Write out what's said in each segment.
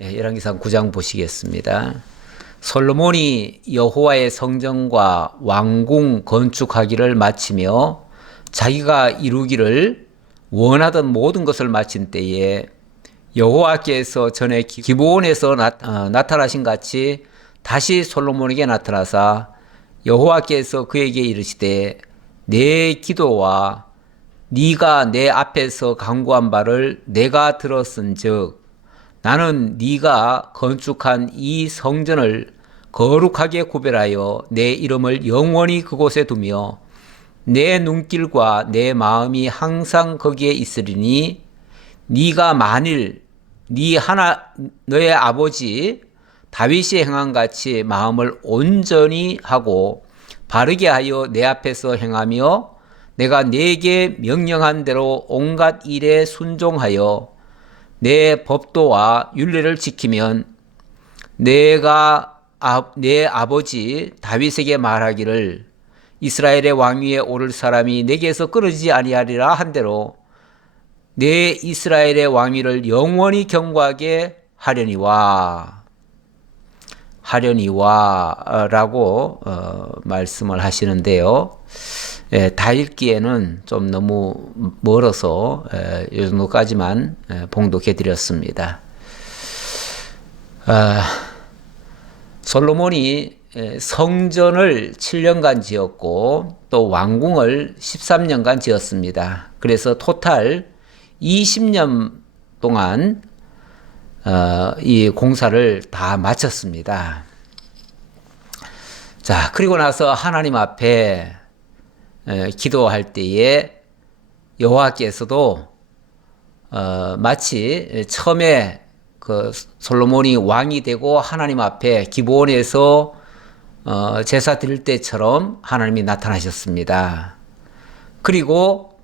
열왕기상 9장 보시겠습니다. 솔로몬이 여호와의 성전과 왕궁 건축하기를 마치며 자기가 이루기를 원하던 모든 것을 마친 때에 여호와께서 전에 기브온에서 나타나신 같이 다시 솔로몬에게 나타나사 여호와께서 그에게 이르시되 내 기도와 네가 내 앞에서 간구한 바를 내가 들었은즉 나는 네가 건축한 이 성전을 거룩하게 구별하여 내 이름을 영원히 그곳에 두며 내 눈길과 내 마음이 항상 거기에 있으리니 네가 만일 너의 아버지 다윗이 행한 같이 마음을 온전히 하고 바르게 하여 내 앞에서 행하며 내가 네게 명령한 대로 온갖 일에 순종하여 내 법도와 율례를 지키면 내가 내 아버지 다윗에게 말하기를 이스라엘의 왕위에 오를 사람이 내게서 끊어지지 아니하리라 한 대로 내 이스라엘의 왕위를 영원히 경고하게 하려니와 라고 말씀을 하시는데요. 다 읽기에는 좀 너무 멀어서 이 정도까지만 봉독해 드렸습니다. 솔로몬이 성전을 7년간 지었고 또 왕궁을 13년간 지었습니다. 그래서 토탈 20년 동안 이 공사를 다 마쳤습니다. 자, 그리고 나서 하나님 앞에 기도할 때에 여호와께서도 마치 처음에 그 솔로몬이 왕이 되고 하나님 앞에 기브온에서 제사 드릴 때처럼 하나님이 나타나셨습니다. 그리고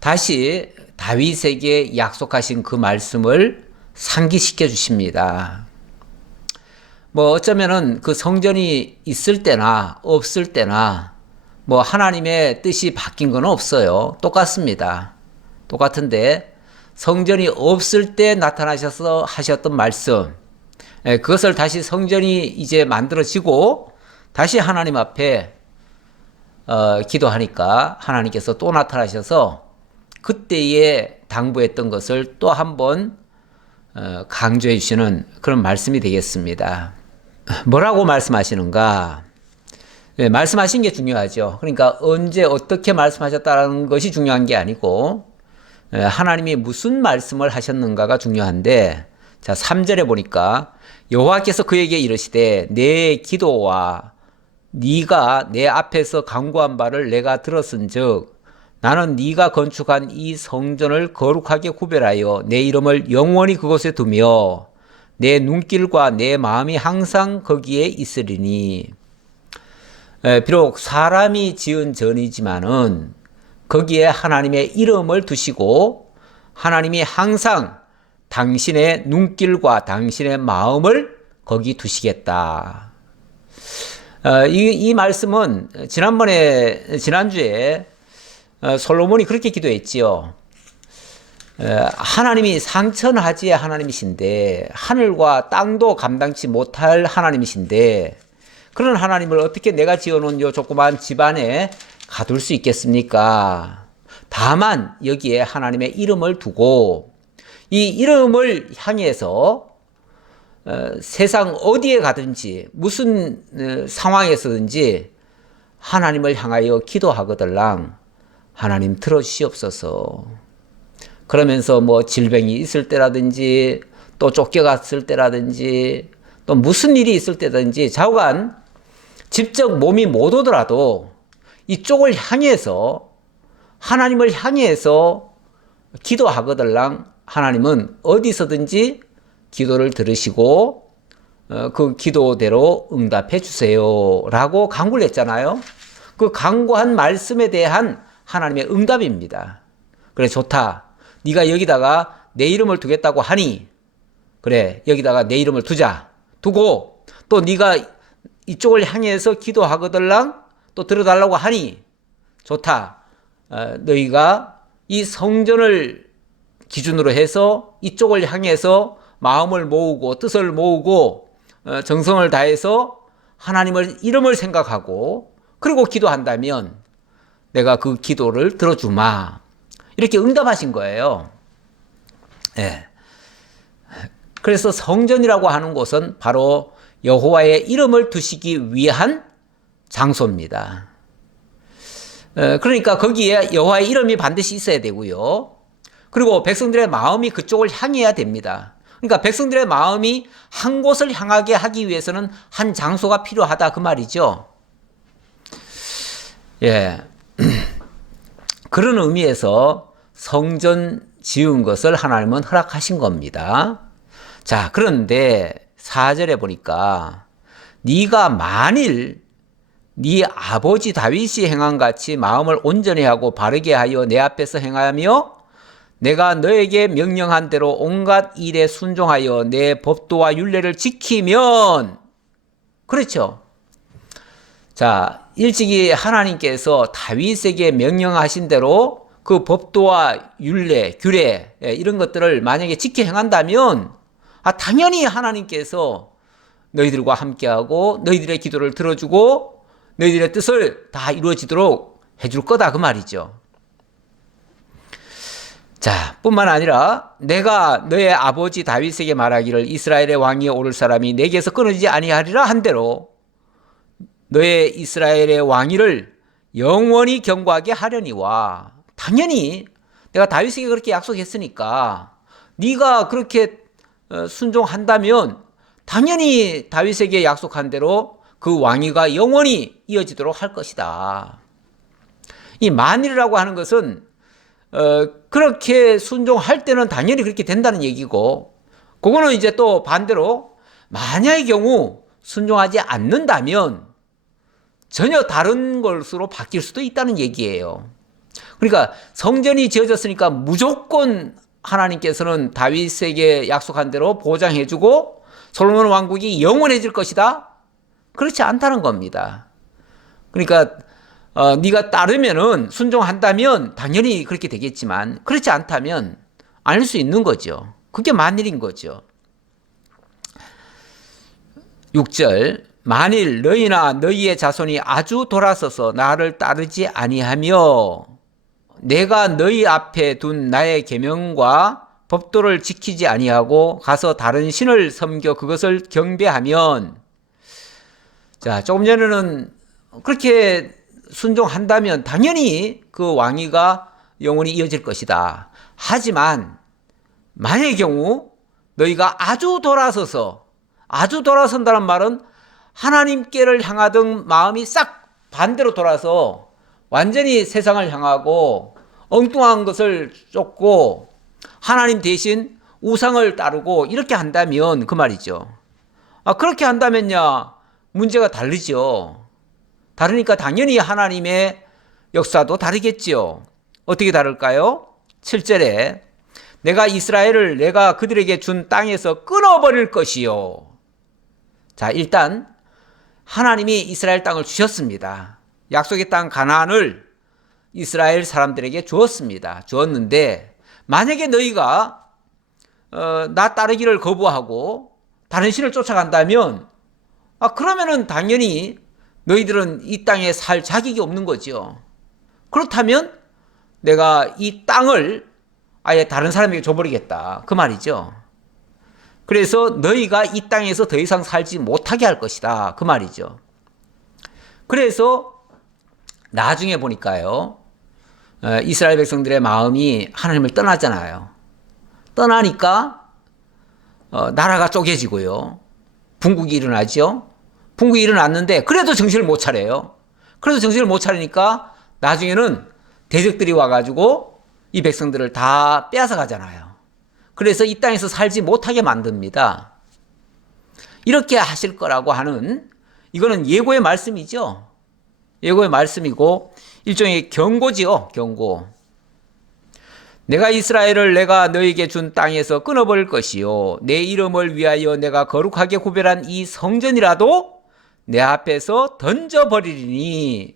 다시 다윗에게 약속하신 그 말씀을 상기시켜 주십니다. 뭐 어쩌면은 그 성전이 있을 때나 없을 때나 뭐 하나님의 뜻이 바뀐 건 없어요. 똑같습니다. 똑같은데 성전이 없을 때 나타나셔서 하셨던 말씀, 그것을 다시 성전이 이제 만들어지고 다시 하나님 앞에 기도하니까 하나님께서 또 나타나셔서 그때에 당부했던 것을 또 한번 강조해 주시는 그런 말씀이 되겠습니다. 뭐라고 말씀하시는가? 말씀하신 게 중요하죠. 그러니까 언제 어떻게 말씀하셨다는 것이 중요한 게 아니고 하나님이 무슨 말씀을 하셨는가가 중요한데, 자 3절에 보니까 여호와께서 그에게 이르시되 내 기도와 네가 내 앞에서 간구한 바를 내가 들었은즉 나는 네가 건축한 이 성전을 거룩하게 구별하여 내 이름을 영원히 그곳에 두며 내 눈길과 내 마음이 항상 거기에 있으리니. 비록 사람이 지은 전이지만은 거기에 하나님의 이름을 두시고 하나님이 항상 당신의 눈길과 당신의 마음을 거기 두시겠다. 이 말씀은 지난주에 솔로몬이 그렇게 기도했지요. 하나님이 상천하지의 하나님이신데 하늘과 땅도 감당치 못할 하나님이신데 그런 하나님을 어떻게 내가 지어놓은 요 조그만 집안에 가둘 수 있겠습니까? 다만 여기에 하나님의 이름을 두고 이 이름을 향해서 세상 어디에 가든지 무슨 상황에서든지 하나님을 향하여 기도하거들랑 하나님 들어주시옵소서. 그러면서 뭐 질병이 있을 때라든지 또 쫓겨갔을 때라든지 또 무슨 일이 있을 때든지 좌우간 직접 몸이 못 오더라도 이쪽을 향해서 하나님을 향해서 기도하거들랑 하나님은 어디서든지 기도를 들으시고 그 기도대로 응답해 주세요 라고 간구를 했잖아요. 그 간구한 말씀에 대한 하나님의 응답입니다. 그래, 좋다. 네가 여기다가 내 이름을 두겠다고 하니 그래, 여기다가 내 이름을 두고 또 네가 이쪽을 향해서 기도하거들랑 또 들어달라고 하니 좋다. 너희가 이 성전을 기준으로 해서 이쪽을 향해서 마음을 모으고 뜻을 모으고 정성을 다해서 하나님을 이름을 생각하고 그리고 기도한다면 내가 그 기도를 들어주마. 이렇게 응답하신 거예요. 예. 그래서 성전이라고 하는 곳은 바로 여호와의 이름을 두시기 위한 장소입니다. 그러니까 거기에 여호와의 이름이 반드시 있어야 되고요. 그리고 백성들의 마음이 그쪽을 향해야 됩니다. 그러니까 백성들의 마음이 한 곳을 향하게 하기 위해서는 한 장소가 필요하다 그 말이죠. 예. 그런 의미에서 성전 지은 것을 하나님은 허락하신 겁니다. 자, 그런데 4절에 보니까 네가 만일 네 아버지 다윗이 행한 같이 마음을 온전히 하고 바르게 하여 내 앞에서 행하며 내가 너에게 명령한 대로 온갖 일에 순종하여 내 법도와 율례를 지키면, 그렇죠. 자, 일찍이 하나님께서 다윗에게 명령하신 대로 그 법도와 율례, 규례 이런 것들을 만약에 지켜 행한다면 당연히 하나님께서 너희들과 함께하고 너희들의 기도를 들어주고 너희들의 뜻을 다 이루어지도록 해줄 거다 그 말이죠. 자, 뿐만 아니라 내가 너의 아버지 다윗에게 말하기를 이스라엘의 왕위에 오를 사람이 내게서 끊어지지 아니하리라 한 대로 너의 이스라엘의 왕위를 영원히 견고하게 하려니와, 당연히 내가 다윗에게 그렇게 약속했으니까 네가 그렇게 순종한다면 당연히 다윗에게 약속한 대로 그 왕위가 영원히 이어지도록 할 것이다. 이 만일이라고 하는 것은 그렇게 순종할 때는 당연히 그렇게 된다는 얘기고, 그거는 이제 또 반대로 만약의 경우 순종하지 않는다면 전혀 다른 것으로 바뀔 수도 있다는 얘기예요. 그러니까 성전이 지어졌으니까 무조건 하나님께서는 다윗에게 약속한 대로 보장해주고 솔로몬 왕국이 영원해질 것이다? 그렇지 않다는 겁니다. 그러니까 네가 따르면은 순종한다면 당연히 그렇게 되겠지만 그렇지 않다면 아닐 수 있는 거죠. 그게 만일인 거죠. 6절 만일 너희나 너희의 자손이 아주 돌아서서 나를 따르지 아니하며 내가 너희 앞에 둔 나의 계명과 법도를 지키지 아니하고 가서 다른 신을 섬겨 그것을 경배하면, 자, 조금 전에는 그렇게 순종한다면 당연히 그 왕위가 영원히 이어질 것이다. 하지만 만약의 경우 너희가 아주 돌아선다는 말은 하나님께를 향하던 마음이 싹 반대로 돌아서 완전히 세상을 향하고 엉뚱한 것을 쫓고 하나님 대신 우상을 따르고 이렇게 한다면 그 말이죠. 그렇게 한다면야 문제가 다르죠. 다르니까 당연히 하나님의 역사도 다르겠죠. 어떻게 다를까요? 7절에 내가 이스라엘을 내가 그들에게 준 땅에서 끊어버릴 것이요. 자, 일단 하나님이 이스라엘 땅을 주셨습니다. 약속의 땅 가나안을 이스라엘 사람들에게 주었는데 만약에 너희가 나 따르기를 거부하고 다른 신을 쫓아간다면 그러면은 당연히 너희들은 이 땅에 살 자격이 없는 거죠. 그렇다면 내가 이 땅을 아예 다른 사람에게 줘버리겠다 그 말이죠. 그래서 너희가 이 땅에서 더 이상 살지 못하게 할 것이다 그 말이죠. 그래서 나중에 보니까요, 이스라엘 백성들의 마음이 하나님을 떠나잖아요. 떠나니까 나라가 쪼개지고요, 분국이 일어나죠. 분국이 일어났는데 그래도 정신을 못 차려요. 그래도 정신을 못 차리니까 나중에는 대적들이 와가지고 이 백성들을 다 빼앗아 가잖아요. 그래서 이 땅에서 살지 못하게 만듭니다. 이렇게 하실 거라고 하는, 이거는 예고의 말씀이죠. 예고의 말씀이고 일종의 경고지요. 경고. 내가 이스라엘을 내가 너에게 준 땅에서 끊어버릴 것이요 내 이름을 위하여 내가 거룩하게 구별한 이 성전이라도 내 앞에서 던져버리리니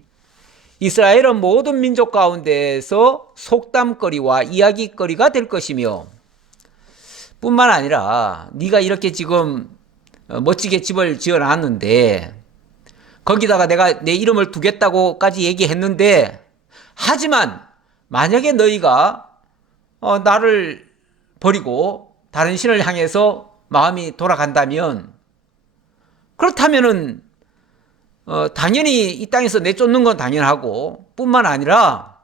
이스라엘은 모든 민족 가운데에서 속담거리와 이야기거리가 될 것이며, 뿐만 아니라 네가 이렇게 지금 멋지게 집을 지어놨는데 거기다가 내가 내 이름을 두겠다고까지 얘기했는데 하지만 만약에 너희가 나를 버리고 다른 신을 향해서 마음이 돌아간다면 그렇다면은 당연히 이 땅에서 내쫓는 건 당연하고 뿐만 아니라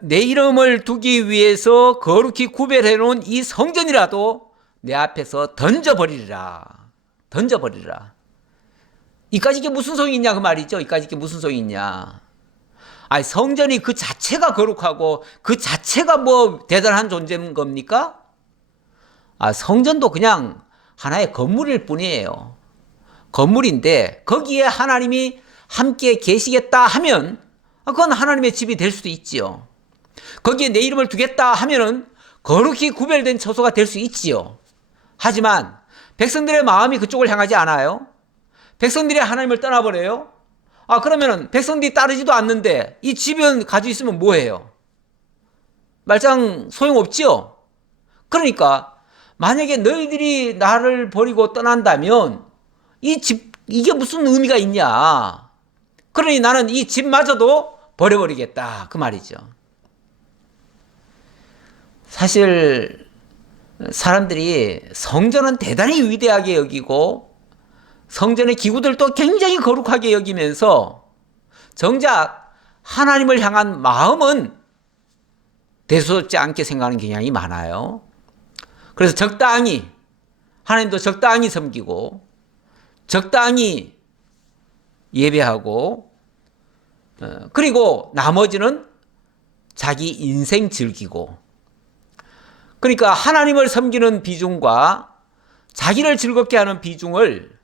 내 이름을 두기 위해서 거룩히 구별해 놓은 이 성전이라도 내 앞에서 던져버리리라. 던져버리리라. 이까지 이게 무슨 소용이 있냐 그 말이죠. 이까지 이게 무슨 소용이 있냐. 아니 성전이 그 자체가 거룩하고 그 자체가 뭐 대단한 존재인 겁니까? 성전도 그냥 하나의 건물일 뿐이에요. 건물인데 거기에 하나님이 함께 계시겠다 하면 그건 하나님의 집이 될 수도 있지요. 거기에 내 이름을 두겠다 하면은 거룩히 구별된 처소가 될 수 있지요. 하지만 백성들의 마음이 그쪽을 향하지 않아요. 백성들이 하나님을 떠나버려요. 그러면은 백성들이 따르지도 않는데 이 집은 가지고 있으면 뭐해요? 말짱 소용없지요. 그러니까 만약에 너희들이 나를 버리고 떠난다면 이게 무슨 의미가 있냐. 그러니 나는 이 집마저도 버려버리겠다. 그 말이죠. 사실 사람들이 성전은 대단히 위대하게 여기고 성전의 기구들도 굉장히 거룩하게 여기면서 정작 하나님을 향한 마음은 대수롭지 않게 생각하는 경향이 많아요. 그래서 적당히 하나님도 적당히 섬기고 적당히 예배하고 그리고 나머지는 자기 인생 즐기고 그러니까 하나님을 섬기는 비중과 자기를 즐겁게 하는 비중을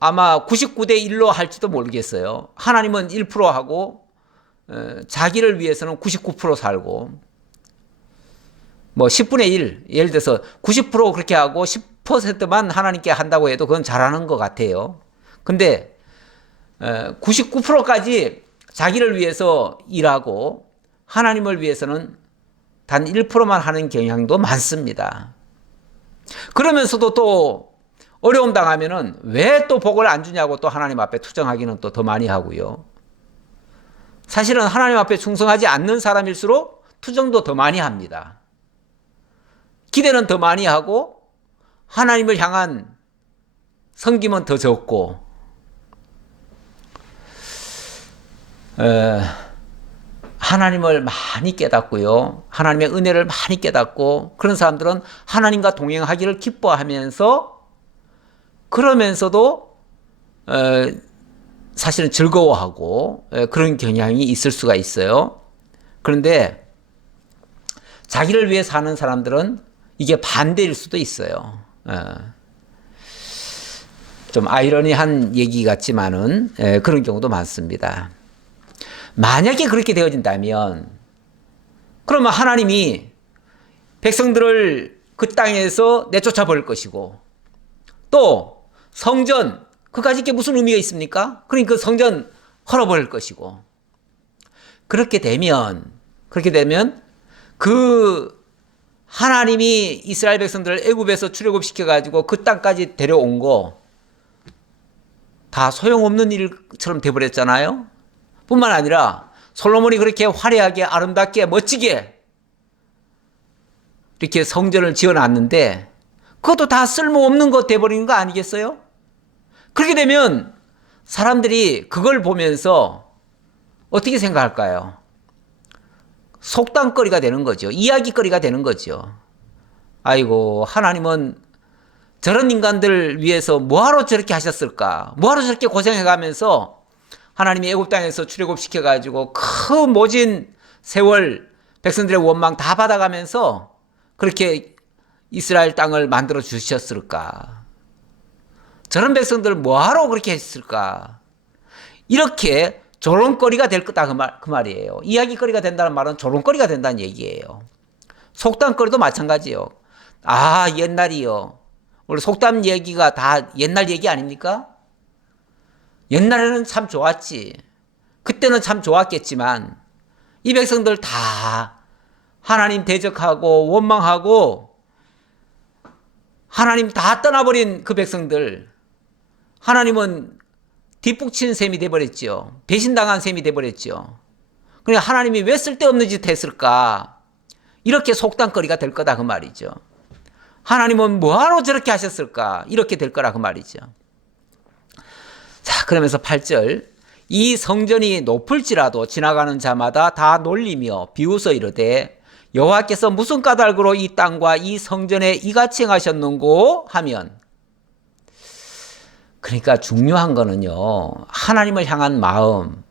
아마 99대 1로 할지도 모르겠어요. 하나님은 1% 하고 자기를 위해서는 99% 살고 뭐 10분의 1 예를 들어서 90% 그렇게 하고 10%만 하나님께 한다고 해도 그건 잘하는 것 같아요. 근데 99%까지 자기를 위해서 일하고 하나님을 위해서는 단 1%만 하는 경향도 많습니다. 그러면서도 또 어려움 당하면은 왜 또 복을 안 주냐고 또 하나님 앞에 투정하기는 또 더 많이 하고요. 사실은 하나님 앞에 충성하지 않는 사람일수록 투정도 더 많이 합니다. 기대는 더 많이 하고 하나님을 향한 섬김은 더 적고 하나님을 많이 깨닫고요. 하나님의 은혜를 많이 깨닫고 그런 사람들은 하나님과 동행하기를 기뻐하면서 그러면서도 사실은 즐거워하고 그런 경향이 있을 수가 있어요. 그런데 자기를 위해 사는 사람들은 이게 반대일 수도 있어요. 좀 아이러니한 얘기 같지만은 그런 경우도 많습니다. 만약에 그렇게 되어진다면 그러면 하나님이 백성들을 그 땅에서 내쫓아 버릴 것이고 또 성전 그까짓 게 무슨 의미가 있습니까? 그러니까 그 성전 헐어버릴 것이고 그렇게 되면 그 하나님이 이스라엘 백성들을 애굽에서 출애굽시켜 가지고 그 땅까지 데려온 거 다 소용없는 일처럼 돼버렸잖아요. 뿐만 아니라 솔로몬이 그렇게 화려하게 아름답게 멋지게 이렇게 성전을 지어놨는데 그것도 다 쓸모없는 것 돼버리는 거 아니겠어요? 그렇게 되면 사람들이 그걸 보면서 어떻게 생각할까요? 속담거리가 되는 거죠. 이야기거리가 되는 거죠. 아이고 하나님은 저런 인간들 위해서 뭐하러 저렇게 하셨을까? 뭐하러 저렇게 고생해가면서 하나님이 애굽 땅에서 출애굽시켜가지고 큰 모진 세월 백성들의 원망 다 받아가면서 그렇게 이스라엘 땅을 만들어 주셨을까? 저런 백성들 뭐하러 그렇게 했을까? 이렇게 조롱거리가 될 거다 그 말이에요. 이야기거리가 된다는 말은 조롱거리가 된다는 얘기예요. 속담거리도 마찬가지예요. 옛날이요. 원래 속담 얘기가 다 옛날 얘기 아닙니까? 옛날에는 참 좋았지. 그때는 참 좋았겠지만 이 백성들 다 하나님 대적하고 원망하고 하나님 다 떠나버린 그 백성들, 하나님은 뒷북친 셈이 돼버렸죠. 배신당한 셈이 돼버렸죠. 그러니까 하나님이 왜 쓸데없는 짓 했을까? 이렇게 속단거리가 될 거다 그 말이죠. 하나님은 뭐하러 저렇게 하셨을까? 이렇게 될 거라 그 말이죠. 자, 그러면서 8절, 이 성전이 높을지라도 지나가는 자마다 다 놀리며 비웃어 이르되 여호와께서 무슨 까닭으로 이 땅과 이 성전에 이같이 행하셨는고 하면, 그러니까 중요한 거는요, 하나님을 향한 마음,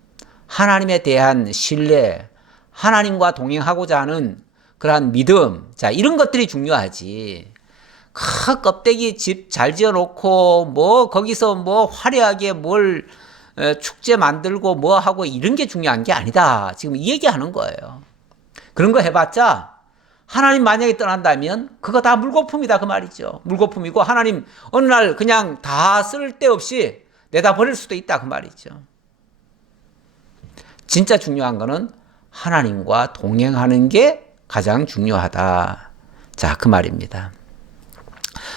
하나님에 대한 신뢰, 하나님과 동행하고자 하는 그러한 믿음, 자, 이런 것들이 중요하지. 큰 껍데기 집 잘 지어놓고 뭐 거기서 뭐 화려하게 뭘 축제 만들고 뭐 하고 이런 게 중요한 게 아니다. 지금 이 얘기하는 거예요. 그런 거 해봤자 하나님 만약에 떠난다면 그거 다 물거품이다 그 말이죠. 물거품이고 하나님 어느 날 그냥 다 쓸데없이 내다 버릴 수도 있다 그 말이죠. 진짜 중요한 거는 하나님과 동행하는 게 가장 중요하다. 자, 그 말입니다.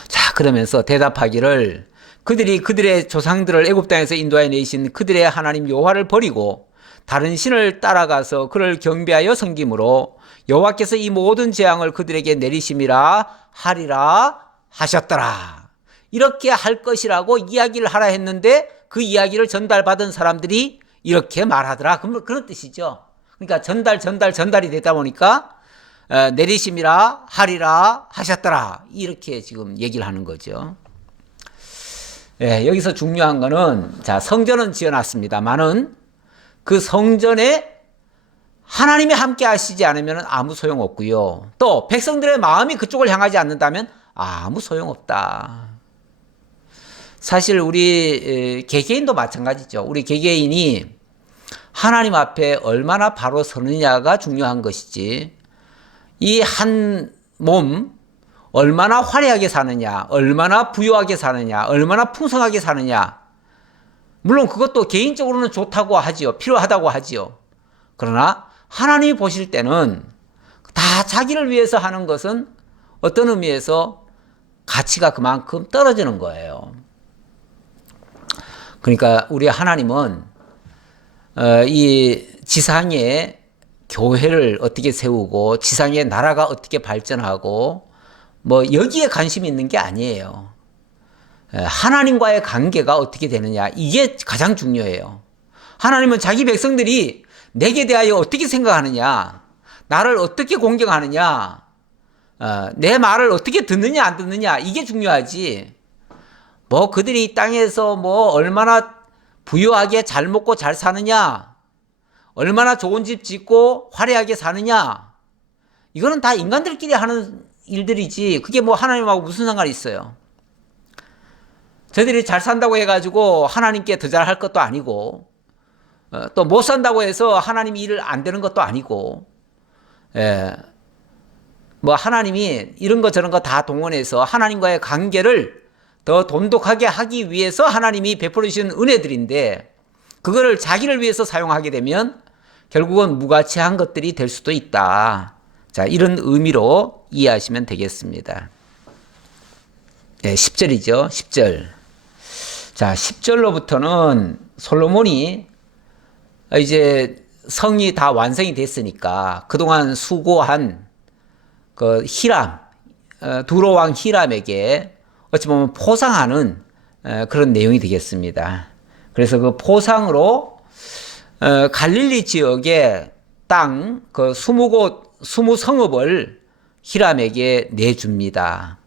자, 그러면서 대답하기를 그들이 그들의 조상들을 애굽 땅에서 인도하여 내신 그들의 하나님 여호와를 버리고 다른 신을 따라가서 그를 경배하여 섬김으로 여호와께서 이 모든 재앙을 그들에게 내리심이라 하리라 하셨더라. 이렇게 할 것이라고 이야기를 하라 했는데 그 이야기를 전달받은 사람들이 이렇게 말하더라. 그런 뜻이죠. 그러니까 전달이 되다 보니까 내리심이라 하리라 하셨더라. 이렇게 지금 얘기를 하는 거죠. 예, 여기서 중요한 거는, 자, 성전은 지어놨습니다만은 그 성전에 하나님이 함께 하시지 않으면 아무 소용없고요. 또 백성들의 마음이 그쪽을 향하지 않는다면 아무 소용없다. 사실 우리 개개인도 마찬가지죠. 우리 개개인이 하나님 앞에 얼마나 바로 서느냐가 중요한 것이지, 이 한 몸 얼마나 화려하게 사느냐, 얼마나 부유하게 사느냐, 얼마나 풍성하게 사느냐, 물론 그것도 개인적으로는 좋다고 하지요. 필요하다고 하지요. 그러나 하나님이 보실 때는 다 자기를 위해서 하는 것은 어떤 의미에서 가치가 그만큼 떨어지는 거예요. 그러니까 우리 하나님은 이 지상에 교회를 어떻게 세우고 지상의 나라가 어떻게 발전하고 뭐 여기에 관심이 있는 게 아니에요. 하나님과의 관계가 어떻게 되느냐, 이게 가장 중요해요. 하나님은 자기 백성들이 내게 대하여 어떻게 생각하느냐, 나를 어떻게 공경하느냐, 내 말을 어떻게 듣느냐 안 듣느냐, 이게 중요하지. 뭐 그들이 이 땅에서 뭐 얼마나 부유하게 잘 먹고 잘 사느냐, 얼마나 좋은 집 짓고 화려하게 사느냐, 이거는 다 인간들끼리 하는 일들이지 그게 뭐 하나님하고 무슨 상관이 있어요. 저들이 잘 산다고 해가지고 하나님께 더 잘할 것도 아니고, 또 못 산다고 해서 하나님 일을 안 되는 것도 아니고, 뭐 하나님이 이런 거 저런 거 다 동원해서 하나님과의 관계를 더 돈독하게 하기 위해서 하나님이 베풀어 주신 은혜들인데, 그거를 자기를 위해서 사용하게 되면 결국은 무가치한 것들이 될 수도 있다. 자, 이런 의미로 이해하시면 되겠습니다. 10절이죠. 10절. 자, 10절로부터는 솔로몬이 이제 성이 다 완성이 됐으니까 그동안 수고한 그 히람, 두로 왕 히람에게 어찌 보면 포상하는 그런 내용이 되겠습니다. 그래서 그 포상으로 갈릴리 지역의 땅, 그 20성읍을 히람에게 내줍니다.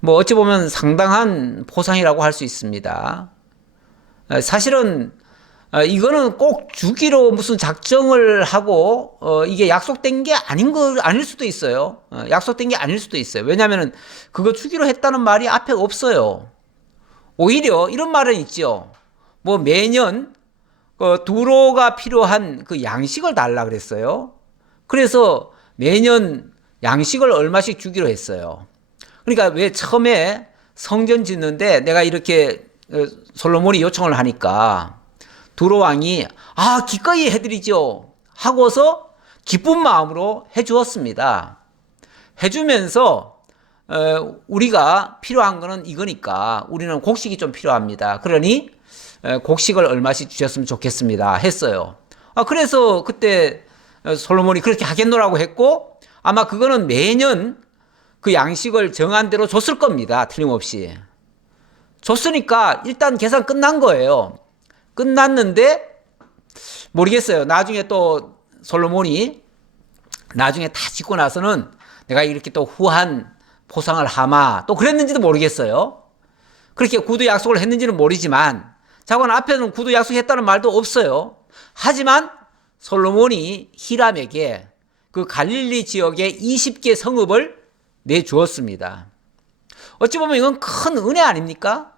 뭐 어찌 보면 상당한 포상이라고 할 수 있습니다. 사실은 이거는 꼭 주기로 무슨 작정을 하고 이게 약속된 게 아닐 수도 있어요. 약속된 게 아닐 수도 있어요. 왜냐하면 그거 주기로 했다는 말이 앞에 없어요. 오히려 이런 말은 있죠. 뭐 매년 두로가 필요한 그 양식을 달라 그랬어요. 그래서 매년 양식을 얼마씩 주기로 했어요. 그러니까 왜 처음에 성전 짓는데 내가 이렇게 솔로몬이 요청을 하니까 두로 왕이 기꺼이 해드리죠 하고서 기쁜 마음으로 해주었습니다. 해주면서 우리가 필요한 거는 이거니까 우리는 곡식이 좀 필요합니다. 그러니 곡식을 얼마씩 주셨으면 좋겠습니다 했어요. 그래서 그때 솔로몬이 그렇게 하겠노라고 했고, 아마 그거는 매년 그 양식을 정한 대로 줬을 겁니다. 틀림없이. 줬으니까 일단 계산 끝난 거예요. 끝났는데 모르겠어요. 나중에 또 솔로몬이 나중에 다 짓고 나서는 내가 이렇게 또 후한 포상을 하마 또 그랬는지도 모르겠어요. 그렇게 구두 약속을 했는지는 모르지만 자고는 앞에는 구두 약속했다는 말도 없어요. 하지만 솔로몬이 히람에게 그 갈릴리 지역의 20개 성읍을 내주었습니다. 어찌 보면 이건 큰 은혜 아닙니까?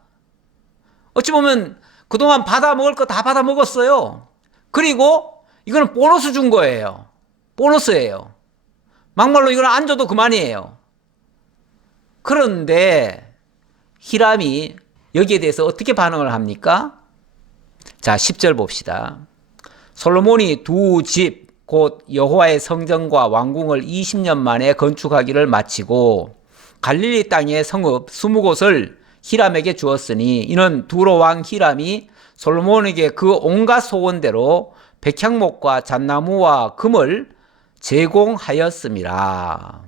어찌 보면 그동안 받아 먹을 거 다 받아 먹었어요. 그리고 이거는 보너스 준 거예요. 보너스예요. 막말로 이거는 안 줘도 그만이에요. 그런데 히람이 여기에 대해서 어떻게 반응을 합니까? 자, 10절 봅시다. 솔로몬이 두 집 곧 여호와의 성전과 왕궁을 20년 만에 건축하기를 마치고 갈릴리 땅의 성읍 20곳을 히람에게 주었으니 이는 두로 왕 히람이 솔로몬에게 그 온갖 소원대로 백향목과 잣나무와 금을 제공하였음이라.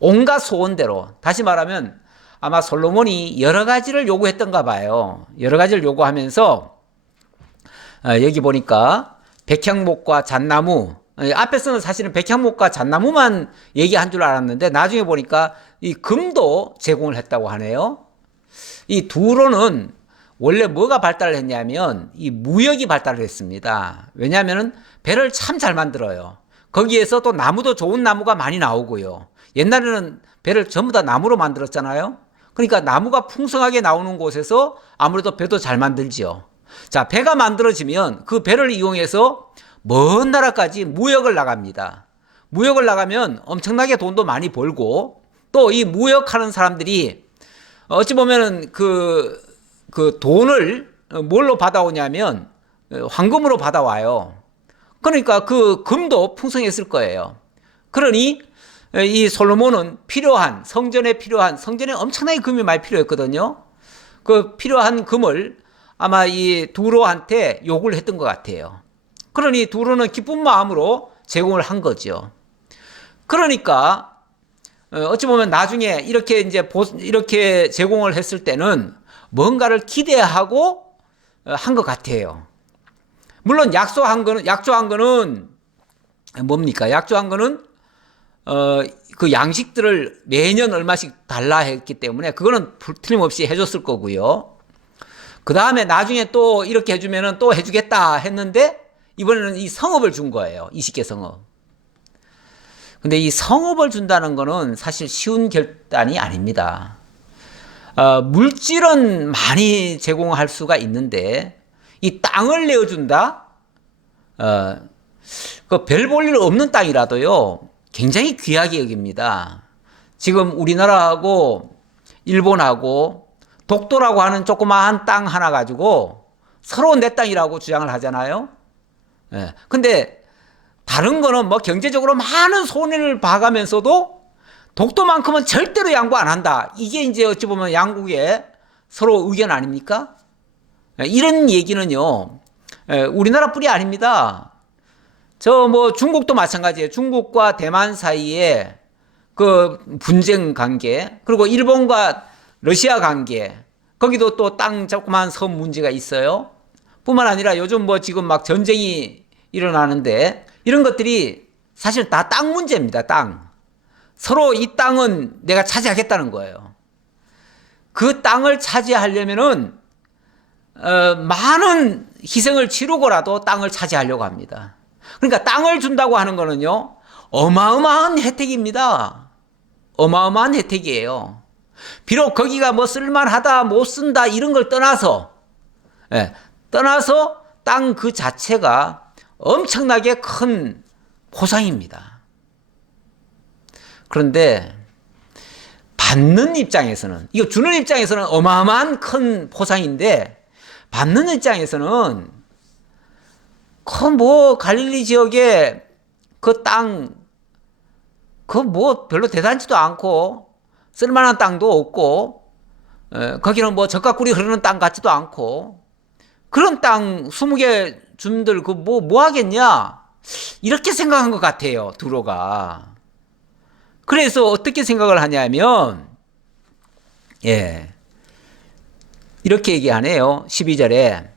온갖 소원대로. 다시 말하면 아마 솔로몬이 여러 가지를 요구했던가 봐요. 여러 가지를 요구하면서 여기 보니까 백향목과 잣나무, 앞에서는 사실은 백향목과 잣나무만 얘기한 줄 알았는데 나중에 보니까 이 금도 제공을 했다고 하네요. 이 두로는 원래 뭐가 발달을 했냐면 이 무역이 발달을 했습니다. 왜냐하면 배를 참 잘 만들어요. 거기에서 또 나무도 좋은 나무가 많이 나오고요. 옛날에는 배를 전부 다 나무로 만들었잖아요. 그러니까 나무가 풍성하게 나오는 곳에서 아무래도 배도 잘 만들지요. 자, 배가 만들어지면 그 배를 이용해서 먼 나라까지 무역을 나갑니다. 무역을 나가면 엄청나게 돈도 많이 벌고 또 이 무역하는 사람들이 어찌 보면은 그 돈을 뭘로 받아오냐면 황금으로 받아와요. 그러니까 그 금도 풍성했을 거예요. 그러니 이 솔로몬은 성전에 엄청나게 금이 많이 필요했거든요. 그 필요한 금을 아마 이 두로한테 요구를 했던 것 같아요. 그러니 두로는 기쁜 마음으로 제공을 한 거죠. 그러니까 어찌 보면 나중에 이렇게 제공을 했을 때는 뭔가를 기대하고 한 것 같아요. 물론 약속한 거는 뭡니까? 약속한 거는 그 양식들을 매년 얼마씩 달라 했기 때문에 그거는 틀림없이 해줬을 거고요. 그 다음에 나중에 또 이렇게 해주면은 또 해주겠다 했는데 이번에는 이 성읍을 준 거예요. 20개 성읍. 근데 이 성읍을 준다는 거는 사실 쉬운 결단이 아닙니다. 물질은 많이 제공할 수가 있는데 이 땅을 내어준다? 그 별 볼 일 없는 땅이라도요 굉장히 귀하게 여깁니다. 지금 우리나라하고 일본하고 독도라고 하는 조그마한 땅 하나 가지고 서로 내 땅이라고 주장을 하잖아요. 근데 다른 거는 뭐 경제적으로 많은 손해를 봐가면서도 독도만큼은 절대로 양보 안 한다. 이게 이제 어찌 보면 양국의 서로 의견 아닙니까? 이런 얘기는요, 우리나라뿐이 아닙니다. 저 뭐 중국도 마찬가지예요. 중국과 대만 사이에 그 분쟁 관계, 그리고 일본과 러시아 관계, 거기도 또 땅 조그만 섬 문제가 있어요. 뿐만 아니라 요즘 뭐 지금 막 전쟁이 일어나는데 이런 것들이 사실 다 땅 문제입니다. 땅. 서로 이 땅은 내가 차지하겠다는 거예요. 그 땅을 차지하려면은 많은 희생을 치르고라도 땅을 차지하려고 합니다. 그러니까 땅을 준다고 하는 거는요, 어마어마한 혜택입니다. 어마어마한 혜택이에요. 비록 거기가 뭐 쓸만하다, 못 쓴다 이런 걸 떠나서 땅 그 자체가 엄청나게 큰 포상입니다. 그런데 받는 입장에서는, 이거 주는 입장에서는 어마어마한 큰 포상인데 받는 입장에서는 그 뭐 갈릴리 지역에 그 땅, 그 뭐 별로 대단치도 않고 쓸만한 땅도 없고 거기는 뭐 젖가꿀이 흐르는 땅 같지도 않고 그런 땅 20개 주민들 그 뭐 하겠냐 이렇게 생각한 것 같아요. 두로가. 그래서 어떻게 생각을 하냐면 이렇게 얘기하네요. 12절에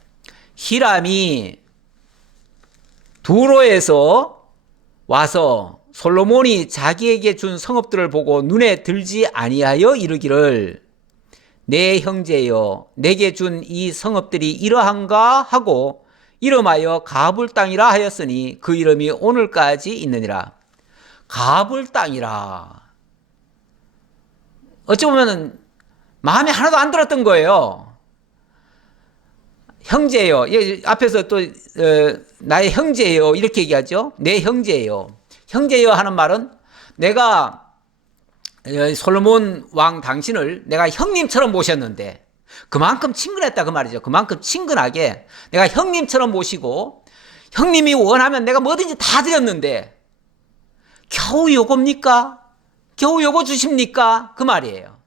히람이 두로에서 와서 솔로몬이 자기에게 준 성읍들을 보고 눈에 들지 아니하여 이르기를 내 형제여 내게 준 이 성읍들이 이러한가 하고 이름하여 가불 땅이라 하였으니 그 이름이 오늘까지 있느니라. 가불 땅이라. 어찌 보면 마음에 하나도 안 들었던 거예요. 형제요. 앞에서 또 나의 형제요 이렇게 얘기하죠. 내 형제요. 형제요 하는 말은 내가 솔로몬 왕 당신을 내가 형님처럼 모셨는데 그만큼 친근했다 그 말이죠. 그만큼 친근하게 내가 형님처럼 모시고 형님이 원하면 내가 뭐든지 다 드렸는데 겨우 요겁니까? 겨우 요거 주십니까? 그 말이에요.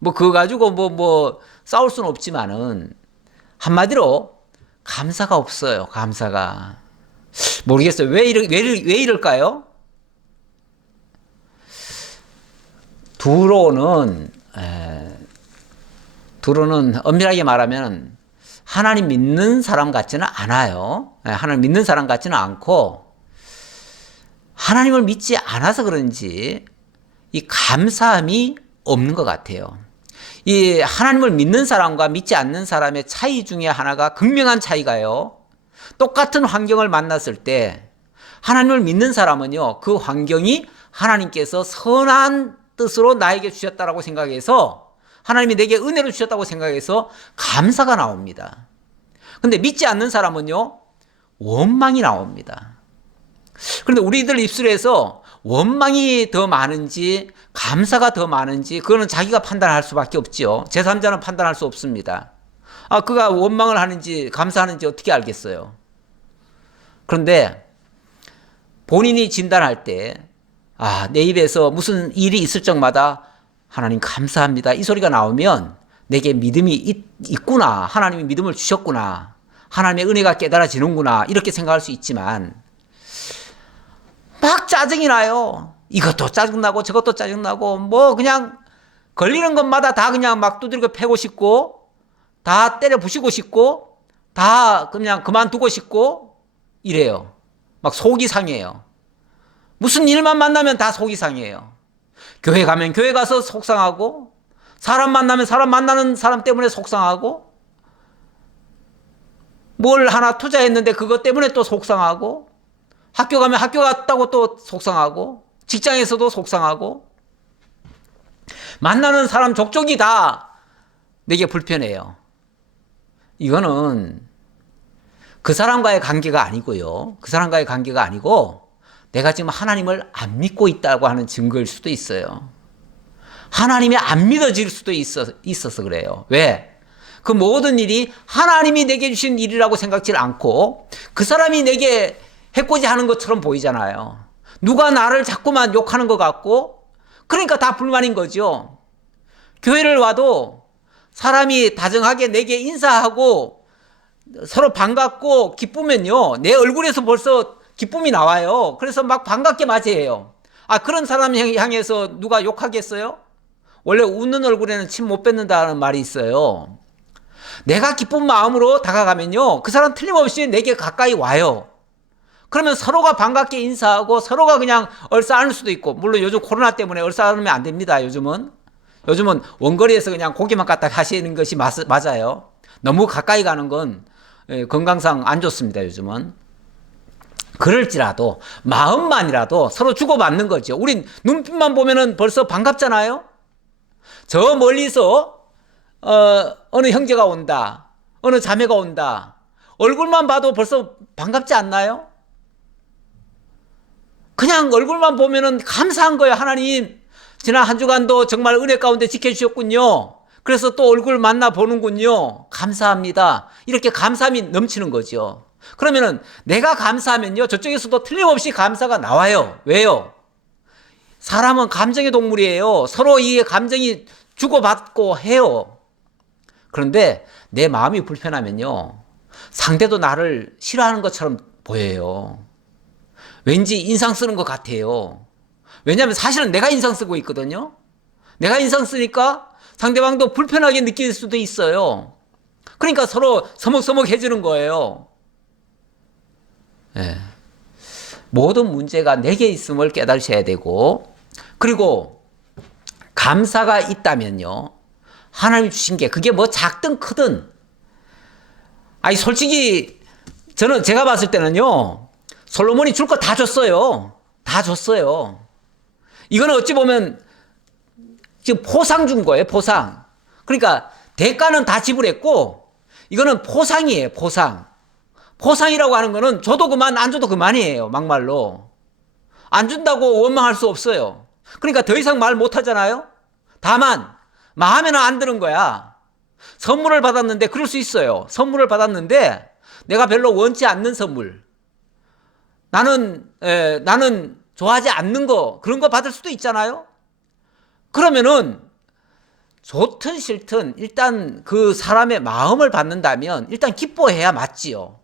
뭐 그거 가지고 뭐 싸울 수는 없지만은 한마디로 감사가 없어요. 감사가. 모르겠어요. 왜 이럴까요? 두로는 엄밀하게 말하면 하나님 믿는 사람 같지는 않아요. 하나님 믿는 사람 같지는 않고 하나님을 믿지 않아서 그런지 이 감사함이 없는 것 같아요. 이 하나님을 믿는 사람과 믿지 않는 사람의 차이 중에 하나가 극명한 차이가요. 똑같은 환경을 만났을 때 하나님을 믿는 사람은요. 그 환경이 하나님께서 선한 뜻으로 나에게 주셨다라고 생각해서 하나님이 내게 은혜를 주셨다고 생각해서 감사가 나옵니다. 근데 믿지 않는 사람은요. 원망이 나옵니다. 그런데 우리들 입술에서 원망이 더 많은지 감사가 더 많은지 그거는 자기가 판단할 수밖에 없지요. 제3자는 판단할 수 없습니다. 그가 원망을 하는지 감사하는지 어떻게 알겠어요. 그런데 본인이 진단할 때 내 입에서 무슨 일이 있을 적마다 하나님 감사합니다 이 소리가 나오면 내게 믿음이 있구나. 하나님이 믿음을 주셨구나. 하나님의 은혜가 깨달아지는구나. 이렇게 생각할 수 있지만 막 짜증이 나요. 이것도 짜증나고 저것도 짜증나고 뭐 그냥 걸리는 것마다 다 그냥 막 두드리고 패고 싶고 다 때려 부시고 싶고 다 그냥 그만두고 싶고 이래요. 막 속이 상해요. 무슨 일만 만나면 다 속이 상해요. 교회 가면 교회 가서 속상하고 사람 만나면 사람 만나는 사람 때문에 속상하고 뭘 하나 투자했는데 그것 때문에 또 속상하고 학교 가면 학교 갔다고 또 속상하고 직장에서도 속상하고 만나는 사람 족족이 다 내게 불편해요. 이거는 그 사람과의 관계가 아니고요. 그 사람과의 관계가 아니고 내가 지금 하나님을 안 믿고 있다고 하는 증거일 수도 있어요. 하나님이 안 믿어질 수도 있어서 그래요. 왜? 그 모든 일이 하나님이 내게 주신 일이라고 생각지 않고 그 사람이 내게 해코지 하는 것처럼 보이잖아요. 누가 나를 자꾸만 욕하는 것 같고 그러니까 다 불만인 거죠. 교회를 와도 사람이 다정하게 내게 인사하고 서로 반갑고 기쁘면요. 내 얼굴에서 벌써 기쁨이 나와요. 그래서 막 반갑게 맞이해요. 그런 사람 향해서 누가 욕하겠어요? 원래 웃는 얼굴에는 침 못 뱉는다는 말이 있어요. 내가 기쁜 마음으로 다가가면요. 그 사람 틀림없이 내게 가까이 와요. 그러면 서로가 반갑게 인사하고 서로가 그냥 얼싸안을 수도 있고 물론 요즘 코로나 때문에 얼싸안으면 안 됩니다. 요즘은 원거리에서 그냥 고기만 갖다 하시는 것이 맞아요. 너무 가까이 가는 건 건강상 안 좋습니다. 요즘은. 그럴지라도 마음만이라도 서로 주고받는 거죠. 우린 눈빛만 보면은 벌써 반갑잖아요. 저 멀리서 어느 형제가 온다. 어느 자매가 온다. 얼굴만 봐도 벌써 반갑지 않나요? 그냥 얼굴만 보면은 감사한 거예요. 하나님 지난 한 주간도 정말 은혜 가운데 지켜주셨군요. 그래서 또 얼굴 만나 보는군요. 감사합니다. 이렇게 감사함이 넘치는 거죠. 그러면은 내가 감사하면요, 저쪽에서도 틀림없이 감사가 나와요. 왜요? 사람은 감정의 동물이에요. 서로 이 감정이 주고받고 해요. 그런데 내 마음이 불편하면요, 상대도 나를 싫어하는 것처럼 보여요. 왠지 인상 쓰는 것 같아요. 왜냐하면 사실은 내가 인상 쓰고 있거든요. 내가 인상 쓰니까 상대방도 불편하게 느낄 수도 있어요. 그러니까 서로 서먹서먹해지는 거예요. 네. 모든 문제가 내게 있음을 깨달으셔야 되고, 그리고 감사가 있다면요, 하나님이 주신 게 그게 뭐 작든 크든, 아니 솔직히 저는 제가 봤을 때는요, 솔로몬이 줄 거 다 줬어요. 다 줬어요. 이거는 어찌 보면 지금 포상 준 거예요, 포상. 그러니까 대가는 다 지불했고, 이거는 포상이에요, 포상. 포상이라고 하는 거는 줘도 그만, 안 줘도 그만이에요, 막말로. 안 준다고 원망할 수 없어요. 그러니까 더 이상 말 못 하잖아요. 다만 마음에는 안 드는 거야. 선물을 받았는데, 그럴 수 있어요. 선물을 받았는데 내가 별로 원치 않는 선물, 나는 좋아하지 않는 거, 그런 거 받을 수도 있잖아요. 그러면은 좋든 싫든 일단 그 사람의 마음을 받는다면 일단 기뻐해야 맞지요.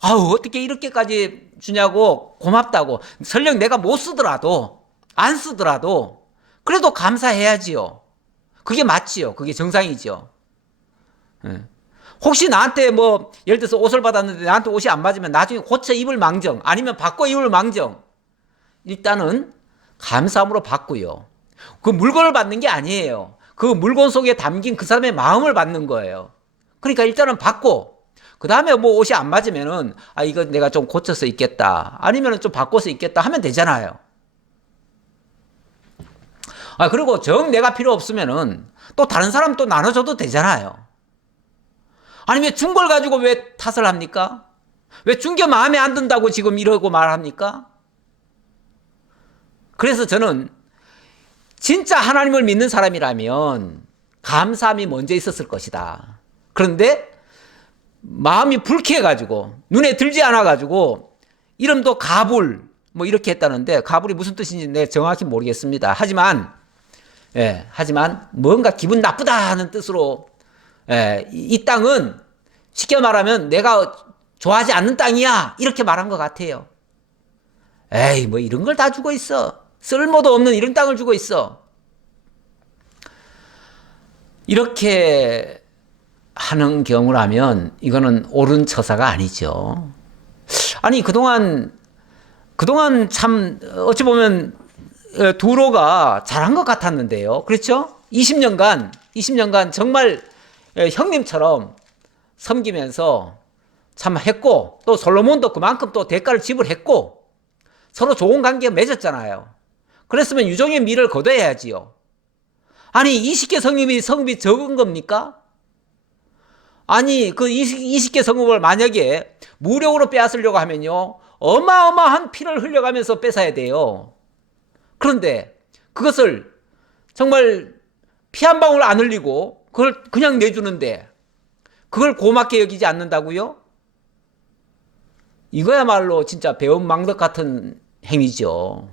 아우, 어떻게 이렇게까지 주냐고, 고맙다고. 설령 내가 못 쓰더라도, 안 쓰더라도 그래도 감사해야지요. 그게 맞지요. 그게 정상이죠. 혹시 나한테 뭐 예를 들어서 옷을 받았는데 나한테 옷이 안 맞으면 나중에 고쳐 입을 망정, 아니면 바꿔 입을 망정, 일단은 감사함으로 받고요. 그 물건을 받는 게 아니에요. 그 물건 속에 담긴 그 사람의 마음을 받는 거예요. 그러니까 일단은 받고, 그 다음에 뭐 옷이 안 맞으면은, 아, 이거 내가 좀 고쳐서 입겠다, 아니면은 좀 바꿔서 입겠다 하면 되잖아요. 아, 그리고 정 내가 필요 없으면은 또 다른 사람 또 나눠줘도 되잖아요. 아니, 왜 준 걸 가지고 왜 탓을 합니까? 왜 준 게 마음에 안 든다고 지금 이러고 말합니까? 그래서 저는 진짜 하나님을 믿는 사람이라면 감사함이 먼저 있었을 것이다. 그런데 마음이 불쾌해가지고, 눈에 들지 않아가지고, 이름도 가불 뭐 이렇게 했다는데, 가불이 무슨 뜻인지 내가 정확히 모르겠습니다. 하지만 뭔가 기분 나쁘다는 뜻으로, 이 땅은 쉽게 말하면 내가 좋아하지 않는 땅이야, 이렇게 말한 것 같아요. 에이, 뭐 이런 걸 다 주고 있어. 쓸모도 없는 이런 땅을 주고 있어. 이렇게 하는 경우라면 이거는 옳은 처사가 아니죠. 아니, 그동안 참 어찌 보면 두로가 잘한 것 같았는데요. 그렇죠? 20년간 정말 형님처럼 섬기면서 참 했고, 또 솔로몬도 그만큼 또 대가를 지불했고, 서로 좋은 관계가 맺었잖아요. 그랬으면 유종의 미를 거둬야지요. 아니, 20개 성읍이 적은 겁니까? 아니, 그 20개 성읍을 만약에 무력으로 빼앗으려고 하면요, 어마어마한 피를 흘려가면서 뺏어야 돼요. 그런데 그것을 정말 피 한 방울 안 흘리고 그걸 그냥 내주는데, 그걸 고맙게 여기지 않는다고요? 이거야말로 진짜 배은망덕 같은 행위죠.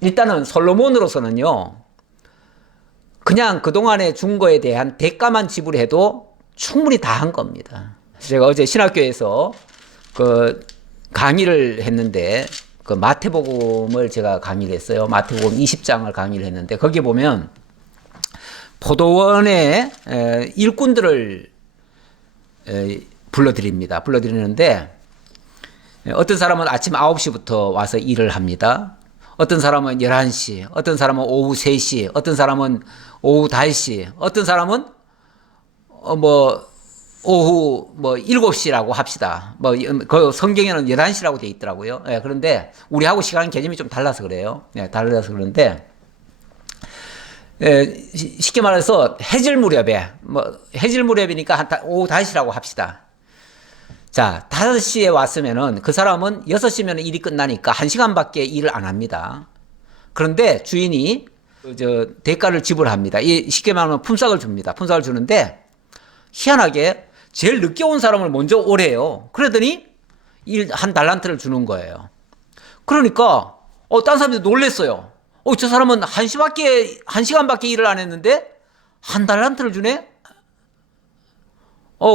일단은 솔로몬으로서는요, 그냥 그동안에 준 거에 대한 대가만 지불해도 충분히 다 한 겁니다. 제가 어제 신학교에서 그 강의를 했는데, 그 마태복음을 제가 강의를 했어요. 마태복음 20장을 강의를 했는데, 거기 보면 포도원의 일꾼들을 불러드리는데, 어떤 사람은 아침 9시부터 와서 일을 합니다. 어떤 사람은 11시, 어떤 사람은 오후 3시, 어떤 사람은 오후 5시, 어떤 사람은 오후 7시라고 합시다. 그 성경에는 11시라고 되어 있더라고요. 그런데 우리하고 시간 개념이 좀 달라서 그래요. 달라서 그런데, 쉽게 말해서 해질 무렵이니까 오후 5시라고 합시다. 자, 5시에 왔으면은 그 사람은 6시면 일이 끝나니까 1시간밖에 일을 안 합니다. 그런데 주인이 대가를 지불합니다. 쉽게 말하면 품삯을 줍니다. 품삯을 주는데, 희한하게 제일 늦게 온 사람을 먼저 오래요. 그러더니 한 달란트를 주는 거예요. 그러니까 딴 사람들이 놀랬어요. 저 사람은 한 시간밖에 일을 안 했는데 한 달란트를 주네?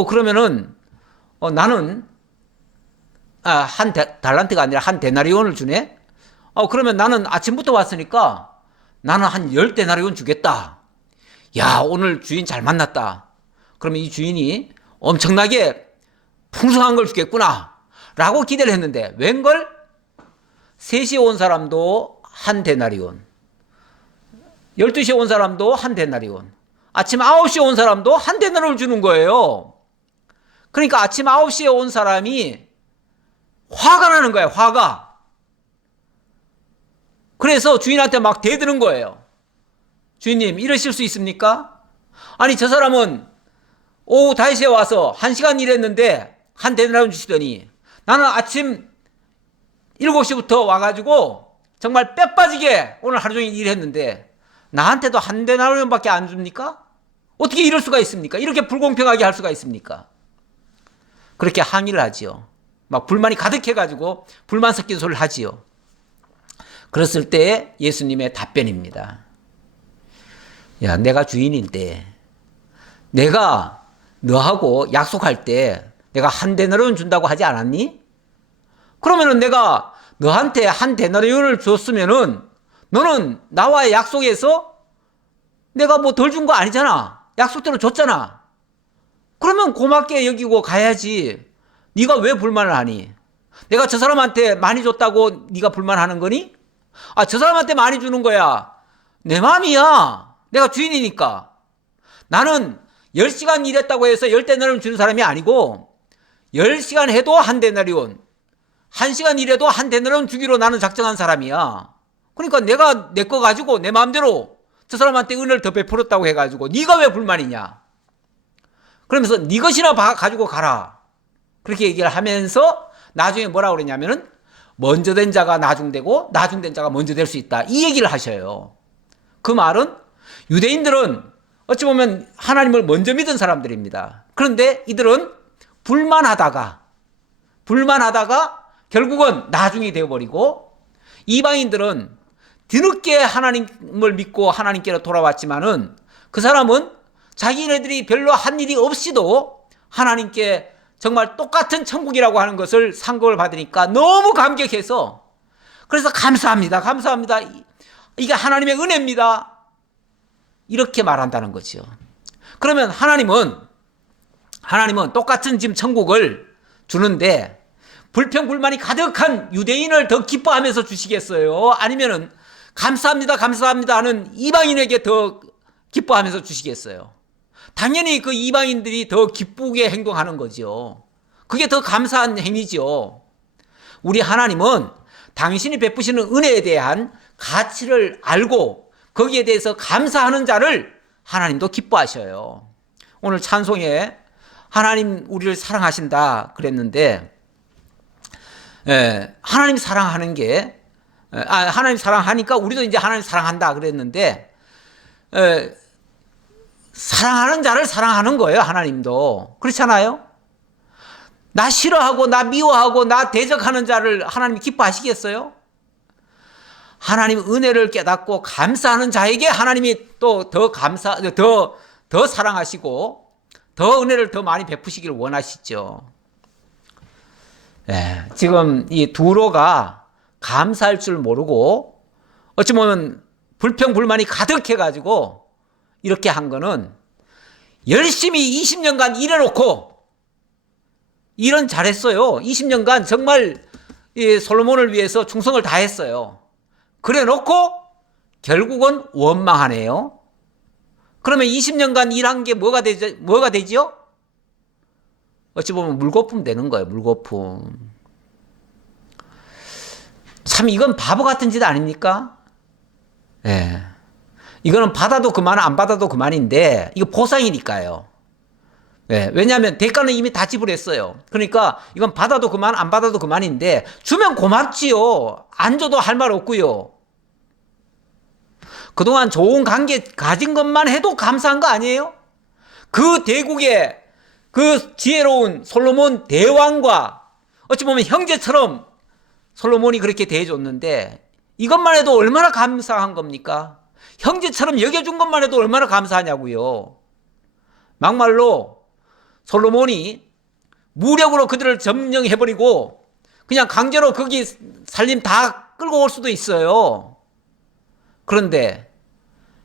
그러면은 나는 달란트가 아니라 한 데나리온을 주네? 그러면 나는 아침부터 왔으니까 나는 한 10데나리온 주겠다. 야, 오늘 주인 잘 만났다. 그러면 이 주인이 엄청나게 풍성한 걸 주겠구나 라고 기대를 했는데 웬걸 3시에 온 사람도 한 데나리온, 12시에 온 사람도 한 데나리온, 아침 9시에 온 사람도 한 데나리온을 주는 거예요. 그러니까 아침 9시에 온 사람이 화가 나는 거예요. 화가. 그래서 주인한테 막 대드는 거예요. 주인님, 이러실 수 있습니까? 아니, 저 사람은 오후 5시에 와서 1시간 일했는데 한 데나리온 주시더니 나는 아침 7시부터 와가지고 정말 뼈 빠지게 오늘 하루 종일 일했는데 나한테도 한 데나리온밖에 안 줍니까? 어떻게 이럴 수가 있습니까? 이렇게 불공평하게 할 수가 있습니까? 그렇게 항의를 하지요. 막 불만이 가득해가지고 불만 섞인 소리를 하지요. 그랬을 때 예수님의 답변입니다. 야, 내가 주인인데 내가 너하고 약속할 때 내가 한 데나리온 준다고 하지 않았니? 그러면은 내가 너한테 한 데나리온을 줬으면은 너는 나와의 약속에서 내가 뭐 덜 준 거 아니잖아. 약속대로 줬잖아. 그러면 고맙게 여기고 가야지. 네가 왜 불만을 하니? 내가 저 사람한테 많이 줬다고 네가 불만하는 거니? 저 사람한테 많이 주는 거야. 내 마음이야. 내가 주인이니까. 나는 10시간 일했다고 해서 10데나리온 주는 사람이 아니고 10시간 해도 한 데나리온, 1시간 일해도 한 데나리온 주기로 나는 작정한 사람이야. 그러니까 내가 내 거 가지고 내 마음대로 저 사람한테 은혜를 더 베풀었다고 해가지고 네가 왜 불만이냐? 그러면서 네 것이나 가지고 가라. 그렇게 얘기를 하면서 나중에 뭐라고 그랬냐면은 먼저 된 자가 나중되고 나중된 자가 먼저 될 수 있다. 이 얘기를 하셔요. 그 말은 유대인들은 어찌 보면 하나님을 먼저 믿은 사람들입니다. 그런데 이들은 불만하다가 결국은 나중이 되어버리고 이방인들은 뒤늦게 하나님을 믿고 하나님께로 돌아왔지만은 그 사람은 자기네들이 별로 한 일이 없이도 하나님께 정말 똑같은 천국이라고 하는 것을 상급을 받으니까 너무 감격해서 그래서 감사합니다. 이게 하나님의 은혜입니다. 이렇게 말한다는 거죠. 그러면 하나님은 똑같은 지금 천국을 주는데 불평불만이 가득한 유대인을 더 기뻐하면서 주시겠어요? 아니면은 감사합니다 하는 이방인에게 더 기뻐하면서 주시겠어요? 당연히 그 이방인들이 더 기쁘게 행동하는 거죠. 그게 더 감사한 행위죠. 우리 하나님은 당신이 베푸시는 은혜에 대한 가치를 알고 거기에 대해서 감사하는 자를 하나님도 기뻐하셔요. 오늘 찬송에 하나님 우리를 사랑하신다 그랬는데 하나님 사랑하는 게 하나님 사랑하니까 우리도 이제 하나님 사랑한다 그랬는데 사랑하는 자를 사랑하는 거예요. 하나님도 그렇잖아요. 나 싫어하고 나 미워하고 나 대적하는 자를 하나님이 기뻐하시겠어요? 하나님 은혜를 깨닫고 감사하는 자에게 하나님이 또 더 사랑하시고 더 은혜를 더 많이 베푸시기를 원하시죠. 지금 이 두로가 감사할 줄 모르고 어찌 보면 불평불만이 가득해가지고 이렇게 한 거는 열심히 20년간 일해놓고 일은 잘했어요. 20년간 정말 솔로몬을 위해서 충성을 다했어요. 그래 놓고 결국은 원망하네요. 그러면 20년간 일한 게 뭐가 되죠? 어찌 보면 물거품 되는 거예요. 물거품. 참 이건 바보 같은 짓 아닙니까? 이거는 받아도 그만 안 받아도 그만인데 이거 보상이니까요. 왜냐하면 대가는 이미 다 지불했어요. 그러니까 이건 받아도 그만 안 받아도 그만인데 주면 고맙지요. 안 줘도 할 말 없고요. 그동안 좋은 관계 가진 것만 해도 감사한 거 아니에요? 그 대국에 그 지혜로운 솔로몬 대왕과 어찌 보면 형제처럼 솔로몬이 그렇게 대해줬는데 이것만 해도 얼마나 감사한 겁니까? 형제처럼 여겨준 것만 해도 얼마나 감사하냐고요. 막말로 솔로몬이 무력으로 그들을 점령해버리고 그냥 강제로 거기 살림 다 끌고 올 수도 있어요. 그런데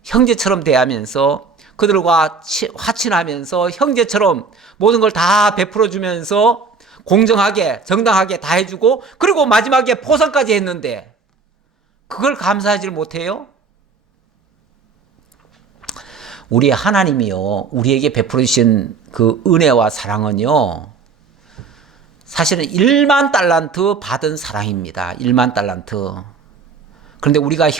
형제처럼 대하면서 그들과 화친하면서 형제처럼 모든 걸 다 베풀어주면서 공정하게 정당하게 다 해주고 그리고 마지막에 포상까지 했는데 그걸 감사하지 못해요? 우리 하나님이요, 우리에게 베풀어 주신 그 은혜와 사랑은요, 사실은 1만 달란트 받은 사랑입니다. 1만 달란트. 그런데 우리가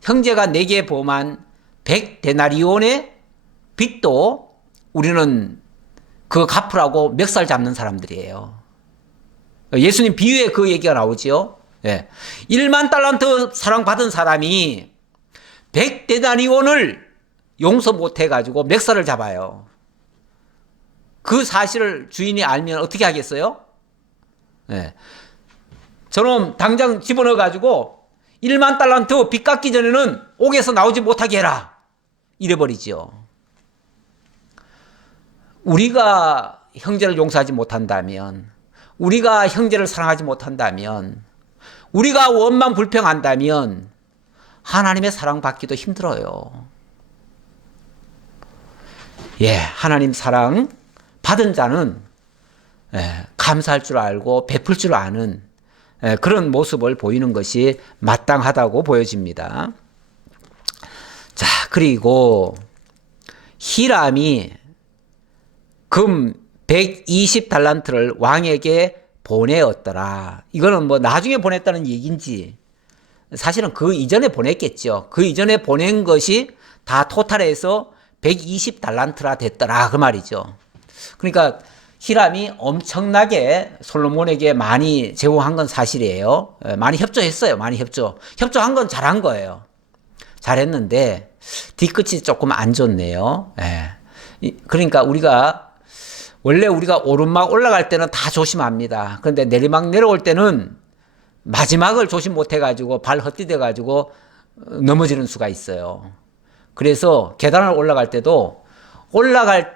형제가 내게 범한 100데나리온의 빚도 우리는 그거 갚으라고 멱살 잡는 사람들이에요. 예수님 비유에 그 얘기가 나오지요. 예. 1만 달란트 사랑받은 사람이 100데나리온을 용서 못해가지고 멱살을 잡아요. 그 사실을 주인이 알면 어떻게 하겠어요? 예. 저놈 당장 집어넣어가지고 1만 달란트 빚 갚기 전에는 옥에서 나오지 못하게 해라. 이래버리죠. 우리가 형제를 용서하지 못한다면, 우리가 형제를 사랑하지 못한다면, 우리가 원망 불평한다면 하나님의 사랑 받기도 힘들어요. 예, 하나님 사랑 받은 자는 감사할 줄 알고 베풀 줄 아는 그런 모습을 보이는 것이 마땅하다고 보여집니다. 자, 그리고 히람이 금 120달란트를 왕에게 보내었더라. 이거는 뭐 나중에 보냈다는 얘기인지 사실은 그 이전에 보냈겠죠. 그 이전에 보낸 것이 다 토탈해서 120달란트라 됐더라 그 말이죠. 그러니까 히람이 엄청나게 솔로몬에게 많이 제공한 건 사실이에요. 많이 협조했어요. 많이 협조한 건 잘한 거예요. 잘했는데 뒤끝이 조금 안 좋네요. 그러니까 원래 우리가 오르막 올라갈 때는 다 조심합니다. 그런데 내리막 내려올 때는 마지막을 조심 못해가지고 발 헛디뎌가지고 넘어지는 수가 있어요. 그래서 계단을 올라갈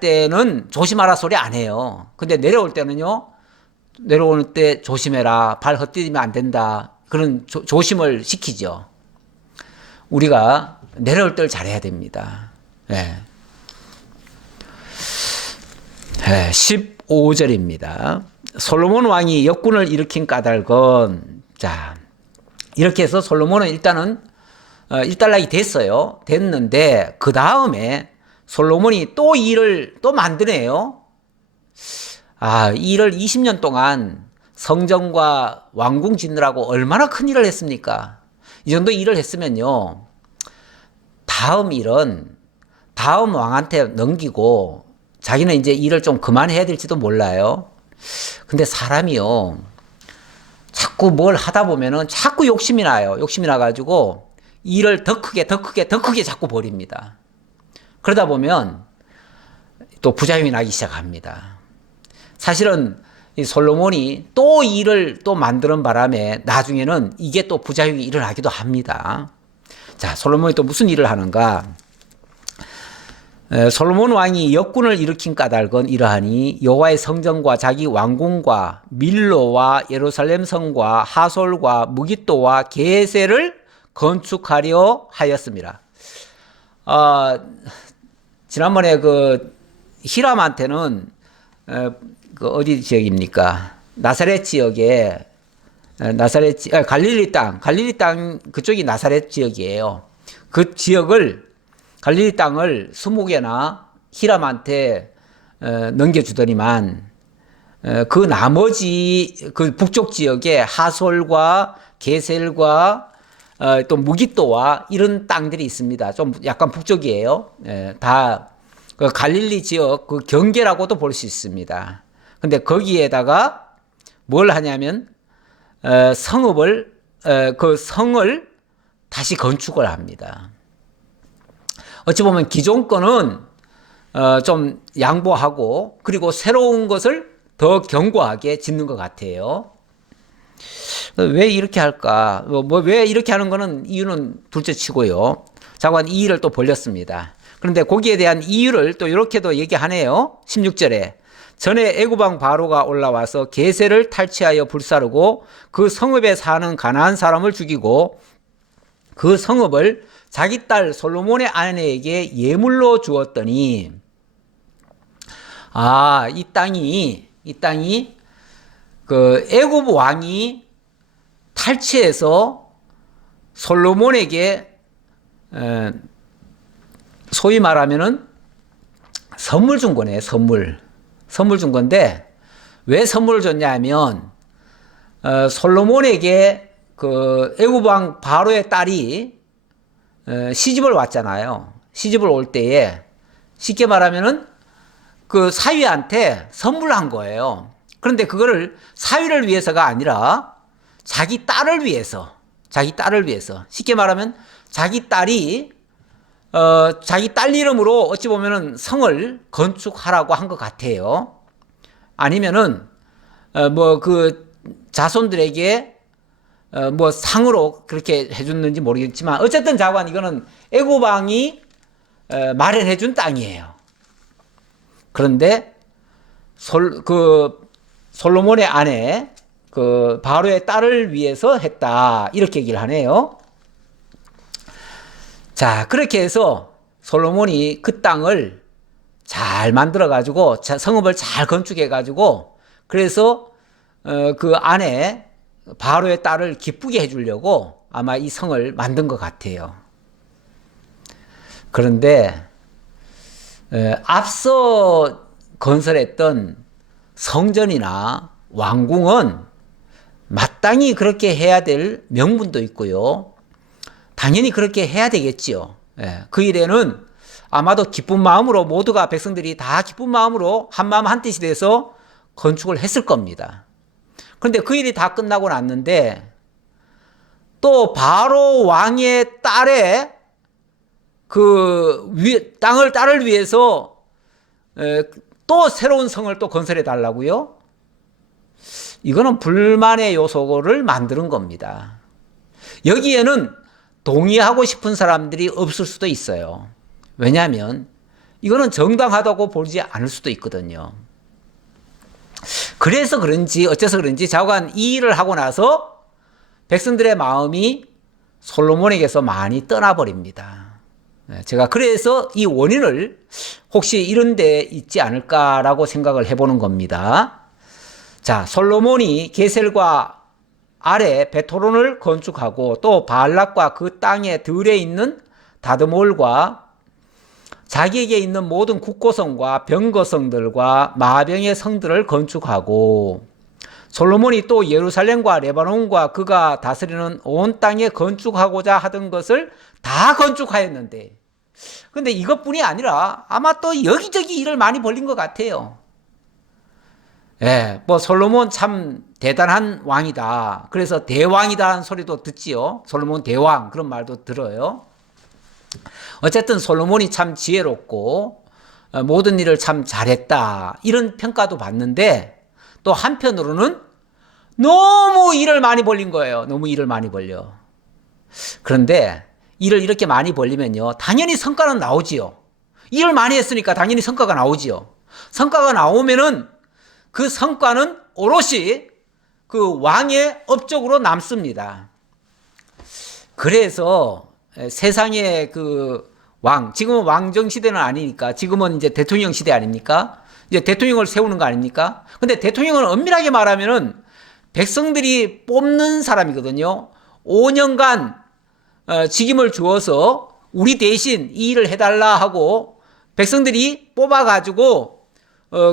때는 조심하라 소리 안 해요. 근데 내려올 때는요, 내려올 때 조심해라. 발 헛디디면 안 된다. 그런 조심을 시키죠. 우리가 내려올 때를 잘해야 됩니다. 15절입니다. 솔로몬 왕이 역군을 일으킨 까닭은, 자, 이렇게 해서 솔로몬은 일단은 일단락이 됐어요. 됐는데 그 다음에 솔로몬이 또 일을 또 만드네요. 이 일을 20년 동안 성전과 왕궁 짓느라고 얼마나 큰 일을 했습니까? 이 정도 일을 했으면요, 다음 일은 다음 왕한테 넘기고 자기는 이제 일을 좀 그만해야 될지도 몰라요. 근데 사람이요, 자꾸 뭘 하다 보면은 자꾸 욕심이 나요. 욕심이 나가지고 일을 더 크게 자꾸 벌입니다. 그러다 보면 또 부작용이 나기 시작합니다. 사실은 이 솔로몬이 또 일을 또 만드는 바람에 나중에는 이게 또 부작용이 일어나기도 합니다. 자, 솔로몬이 또 무슨 일을 하는가? 솔로몬 왕이 역군을 일으킨 까닭은 이러하니 여호와의 성전과 자기 왕궁과 밀로와 예루살렘 성과 하솔과 무깃도와 게셀을 건축하려 하였습니다. 지난번에 그 히람한테는 그 어디 지역입니까? 나사렛 지역에 갈릴리 땅 그쪽이 나사렛 지역이에요. 그 지역을 갈릴리 땅을 20개나 히람한테 넘겨주더니만 그 나머지 그 북쪽 지역에 하솔과 게셀과 또 무깃도와 이런 땅들이 있습니다. 좀 약간 북쪽이에요. 다 그 갈릴리 지역 그 경계라고도 볼 수 있습니다. 근데 거기에다가 뭘 하냐면 그 성을 다시 건축을 합니다. 어찌 보면 기존 거는 좀 양보하고 그리고 새로운 것을 더 견고하게 짓는 것 같아요. 왜 이렇게 할까? 왜 이렇게 하는 거는 이유는 둘째 치고요. 자관 이 일을 또 벌렸습니다. 그런데 거기에 대한 이유를 또 이렇게도 얘기하네요. 16절에 전에 애굽왕 바로가 올라와서 게셀을 탈취하여 불사르고 그 성읍에 사는 가나안 사람을 죽이고 그 성읍을 자기 딸 솔로몬의 아내에게 예물로 주었더니 이 땅이 그 애굽 왕이 탈취해서 솔로몬에게 소위 말하면은 선물 준 거네. 선물 준 건데 왜 선물을 줬냐면 솔로몬에게 그 애굽 왕 바로의 딸이 시집을 왔잖아요. 시집을 올 때에 쉽게 말하면은 그 사위한테 선물한 거예요. 그런데 그거를 사위를 위해서가 아니라 자기 딸을 위해서 쉽게 말하면 자기 딸이 자기 딸 이름으로 어찌 보면은 성을 건축하라고 한 것 같아요. 아니면은 뭐 그 자손들에게 뭐 상으로 그렇게 해줬는지 모르겠지만 어쨌든 자관 이거는 애굽 왕이 마련해 준 땅이에요. 그런데 솔로몬의 아내 그 바로의 딸을 위해서 했다 이렇게 얘기를 하네요. 자, 그렇게 해서 솔로몬이 그 땅을 잘 만들어 가지고 성읍을 잘 건축해 가지고 그래서 그 아내 바로의 딸을 기쁘게 해주려고 아마 이 성을 만든 것 같아요. 그런데 앞서 건설했던 성전이나 왕궁은 마땅히 그렇게 해야 될 명분도 있고요. 당연히 그렇게 해야 되겠지요. 그 일에는 아마도 기쁜 마음으로 모두가 백성들이 다 기쁜 마음으로 한마음 한뜻이 돼서 건축을 했을 겁니다. 그런데 그 일이 다 끝나고 났는데 또 바로 왕의 딸의 그 딸을 위해서 또 새로운 성을 또 건설해 달라고요? 이거는 불만의 요소를 만드는 겁니다. 여기에는 동의하고 싶은 사람들이 없을 수도 있어요. 왜냐하면 이거는 정당하다고 보지 않을 수도 있거든요. 그래서 그런지 어째서 그런지 자관 이 일을 하고 나서 백성들의 마음이 솔로몬에게서 많이 떠나버립니다. 제가 그래서 이 원인을 혹시 이런 데 있지 않을까라고 생각을 해보는 겁니다. 자, 솔로몬이 게셀과 아래 베토론을 건축하고 또 바알락과 그 땅의 들에 있는 다드몰과 자기에게 있는 모든 국고성과 병거성들과 마병의 성들을 건축하고 솔로몬이 또 예루살렘과 레바논과 그가 다스리는 온 땅에 건축하고자 하던 것을 다 건축하였는데 근데 이것뿐이 아니라 아마 또 여기저기 일을 많이 벌린 것 같아요. 뭐 솔로몬 참 대단한 왕이다. 그래서 대왕이다 하는 소리도 듣지요. 솔로몬 대왕 그런 말도 들어요. 어쨌든 솔로몬이 참 지혜롭고 모든 일을 참 잘했다 이런 평가도 받는데 또 한편으로는 너무 일을 많이 벌린 거예요. 너무 일을 많이 벌려. 그런데 일을 이렇게 많이 벌리면요 당연히 성과는 나오지요. 일을 많이 했으니까 당연히 성과가 나오지요. 성과가 나오면은 그 성과는 오롯이 그 왕의 업적으로 남습니다. 그래서 세상의 그 지금은 왕정 시대는 아니니까 지금은 이제 대통령 시대 아닙니까? 이제 대통령을 세우는 거 아닙니까? 근데 대통령은 엄밀하게 말하면은 백성들이 뽑는 사람이거든요. 5년간 직임을 주어서 우리 대신 이 일을 해달라 하고 백성들이 뽑아가지고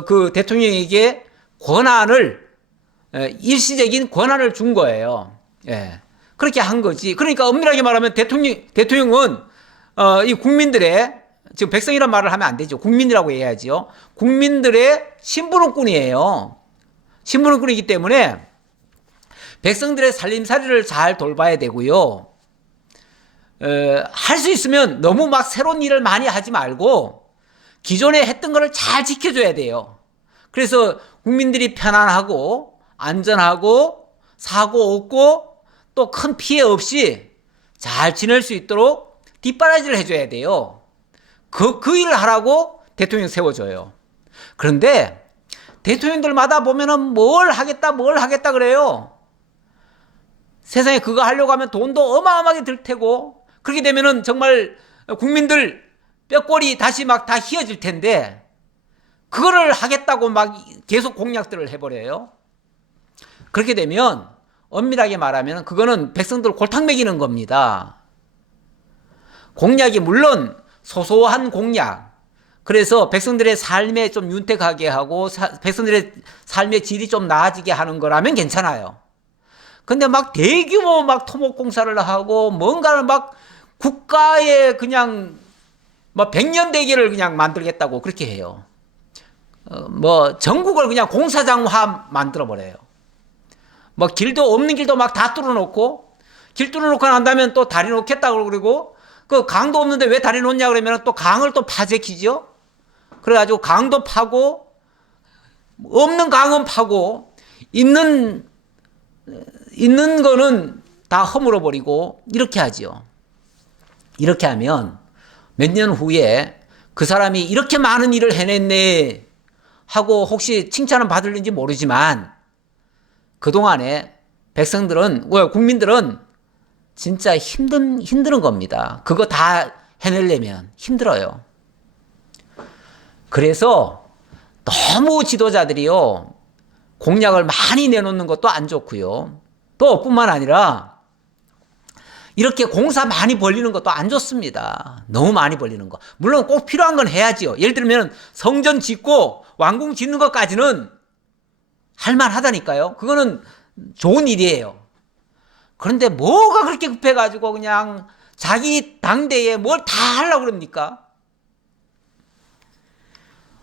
그 대통령에게 권한을 일시적인 권한을 준 거예요. 그렇게 한 거지. 그러니까 엄밀하게 말하면 대통령은 이 국민들의 지금 백성이란 말을 하면 안 되죠. 국민이라고 해야지요. 국민들의 심부름꾼이에요. 심부름꾼이기 때문에 백성들의 살림살이를 잘 돌봐야 되고요. 할 수 있으면 너무 막 새로운 일을 많이 하지 말고 기존에 했던 거를 잘 지켜줘야 돼요. 그래서 국민들이 편안하고 안전하고 사고 없고 또 큰 피해 없이 잘 지낼 수 있도록 뒷바라지를 해줘야 돼요. 그 일을 하라고 대통령 세워줘요. 그런데 대통령들마다 보면은 뭘 하겠다 그래요. 세상에 그거 하려고 하면 돈도 어마어마하게 들 테고, 그렇게 되면은 정말 국민들 뼈골이 다시 막 다 휘어질 텐데, 그거를 하겠다고 막 계속 공약들을 해버려요. 그렇게 되면 엄밀하게 말하면 그거는 백성들 골탕 먹이는 겁니다. 공약이 물론 소소한 공약, 그래서 백성들의 삶에 좀 윤택하게 하고 백성들의 삶의 질이 좀 나아지게 하는 거라면 괜찮아요. 근데 막 대규모 막 토목공사를 하고 뭔가를 막 국가의 그냥 뭐 백년대계를 그냥 만들겠다고 그렇게 해요. 뭐 전국을 그냥 공사장화 만들어 버려요. 뭐 길도 없는 길도 막 다 뚫어놓고, 길 뚫어놓고 난다면 또 다리 놓겠다고 그러고, 그 강도 없는데 왜 다리 놓냐 그러면 또 강을 또 파재키죠. 그래가지고 강도 파고, 없는 강은 파고, 있는 거는 다 허물어 버리고, 이렇게 하죠. 이렇게 하면 몇 년 후에 그 사람이 이렇게 많은 일을 해냈네 하고 혹시 칭찬은 받을는지 모르지만, 그동안에 백성들은, 국민들은 진짜 힘든 겁니다. 그거 다 해내려면 힘들어요. 그래서 너무 지도자들이요, 공약을 많이 내놓는 것도 안 좋고요. 또 뿐만 아니라 이렇게 공사 많이 벌리는 것도 안 좋습니다. 너무 많이 벌리는 거. 물론 꼭 필요한 건 해야지요. 예를 들면 성전 짓고 왕궁 짓는 것까지는 할만하다니까요. 그거는 좋은 일이에요. 그런데 뭐가 그렇게 급해가지고 그냥 자기 당대에 뭘 다 하려고 그럽니까?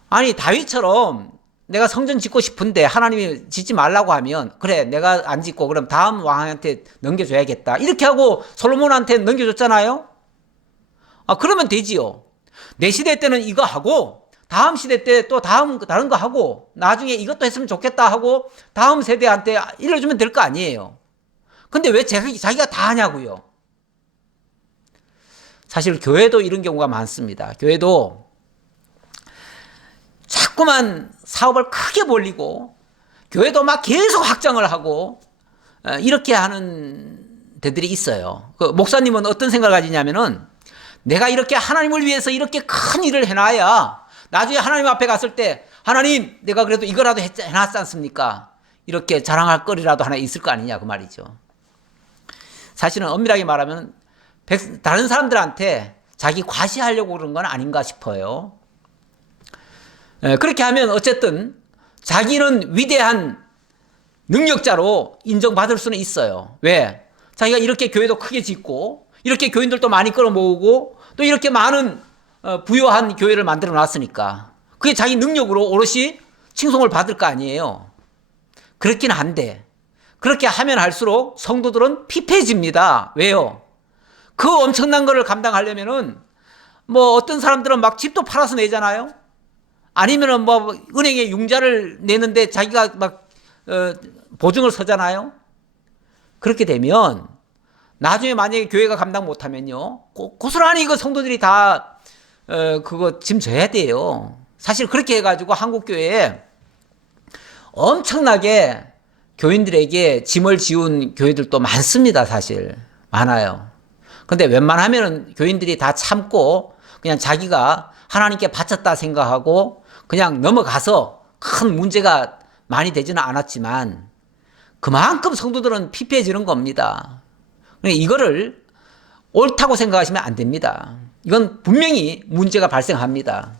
아니, 다윗처럼 내가 성전 짓고 싶은데 하나님이 짓지 말라고 하면, 그래 내가 안 짓고 그럼 다음 왕한테 넘겨줘야겠다, 이렇게 하고 솔로몬한테 넘겨줬잖아요. 그러면 되지요. 내 시대 때는 이거 하고 다음 시대 때 또 다른 거 하고 나중에 이것도 했으면 좋겠다 하고 다음 세대한테 일러주면 될 거 아니에요. 근데 왜 자기가 다 하냐고요. 사실 교회도 이런 경우가 많습니다. 교회도 자꾸만 사업을 크게 벌리고 교회도 막 계속 확장을 하고 이렇게 하는 데들이 있어요. 그 목사님은 어떤 생각을 가지냐면은, 내가 이렇게 하나님을 위해서 이렇게 큰 일을 해놔야 나중에 하나님 앞에 갔을 때, 하나님 내가 그래도 이거라도 해놨지 않습니까? 이렇게 자랑할 거리라도 하나 있을 거 아니냐 그 말이죠. 사실은 엄밀하게 말하면 다른 사람들한테 자기 과시하려고 그런 건 아닌가 싶어요. 그렇게 하면 어쨌든 자기는 위대한 능력자로 인정받을 수는 있어요. 왜? 자기가 이렇게 교회도 크게 짓고 이렇게 교인들도 많이 끌어모으고 또 이렇게 많은 부유한 교회를 만들어 놨으니까 그게 자기 능력으로 오롯이 칭송을 받을 거 아니에요. 그렇긴 한데 그렇게 하면 할수록 성도들은 피폐해집니다. 왜요? 그 엄청난 거를 감당하려면은 뭐 어떤 사람들은 막 집도 팔아서 내잖아요. 아니면은 뭐 은행에 융자를 내는데 자기가 막 보증을 서잖아요. 그렇게 되면 나중에 만약에 교회가 감당 못하면요, 고스란히 그 성도들이 다 그거 짐져야 돼요. 사실 그렇게 해가지고 한국 교회에 엄청나게 교인들에게 짐을 지운 교회들도 많습니다. 사실 많아요. 근데 웬만하면은 교인들이 다 참고 그냥 자기가 하나님께 바쳤다 생각하고 그냥 넘어가서 큰 문제가 많이 되지는 않았지만 그만큼 성도들은 피폐해지는 겁니다. 이거를 옳다고 생각하시면 안 됩니다. 이건 분명히 문제가 발생합니다.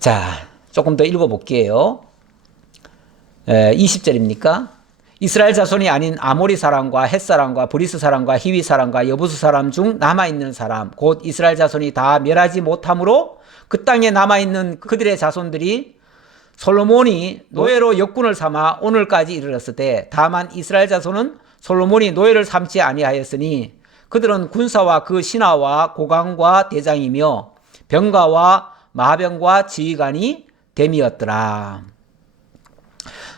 자, 조금 더 읽어볼게요. 20절입니까? 이스라엘 자손이 아닌 아모리 사람과 헷 사람과 브리스 사람과 히위 사람과 여부수 사람 중 남아있는 사람 곧 이스라엘 자손이 다 멸하지 못함으로 그 땅에 남아있는 그들의 자손들이 솔로몬이 노예로 역군을 삼아 오늘까지 이르렀으되 다만 이스라엘 자손은 솔로몬이 노예를 삼지 아니하였으니 그들은 군사와 그 신하와 고관과 대장이며 병가와 마병과 지휘관이 됨이었더라.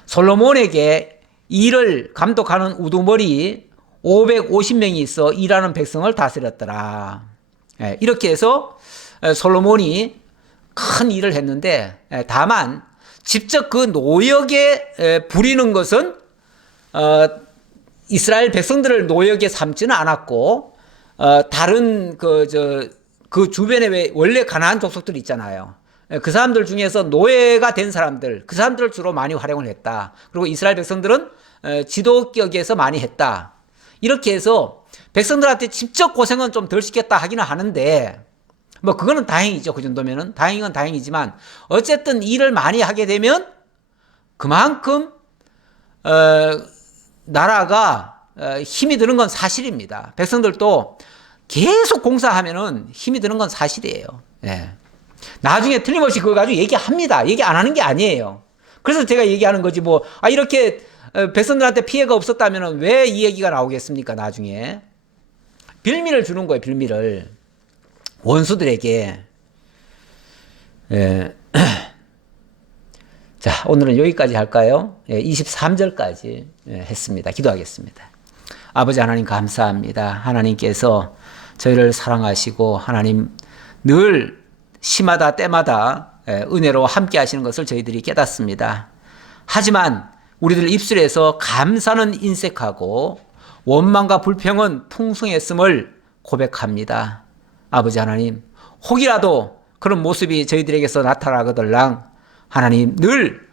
솔로몬에게 일을 감독하는 우두머리 550명이 있어 일하는 백성을 다스렸더라. 이렇게 해서 솔로몬이 큰 일을 했는데, 다만 직접 그 노역에 부리는 것은 이스라엘 백성들을 노역에 삼지는 않았고, 다른 그 주변에 왜 원래 가나안 족속들이 있잖아요. 그 사람들 중에서 노예가 된 사람들, 그 사람들을 주로 많이 활용을 했다. 그리고 이스라엘 백성들은 지도격에서 많이 했다. 이렇게 해서 백성들한테 직접 고생은 좀 덜 시켰다 하기는 하는데, 뭐 그거는 다행이죠. 그 정도면은 다행은 다행이지만, 어쨌든 일을 많이 하게 되면 그만큼 나라가 힘이 드는 건 사실입니다. 백성들도 계속 공사하면은 힘이 드는 건 사실이에요. 예. 나중에 틀림없이 그거 가지고 얘기합니다. 얘기 안 하는 게 아니에요. 그래서 제가 얘기하는 거지 뭐, 이렇게 백성들한테 피해가 없었다면 왜 이 얘기가 나오겠습니까? 나중에. 빌미를 주는 거예요. 빌미를. 원수들에게. 예. 자, 오늘은 여기까지 할까요? 23절까지 했습니다. 기도하겠습니다. 아버지 하나님 감사합니다. 하나님께서 저희를 사랑하시고 하나님 늘 시마다 때마다 은혜로 함께 하시는 것을 저희들이 깨닫습니다. 하지만 우리들 입술에서 감사는 인색하고 원망과 불평은 풍성했음을 고백합니다. 아버지 하나님, 혹이라도 그런 모습이 저희들에게서 나타나거들랑 하나님 늘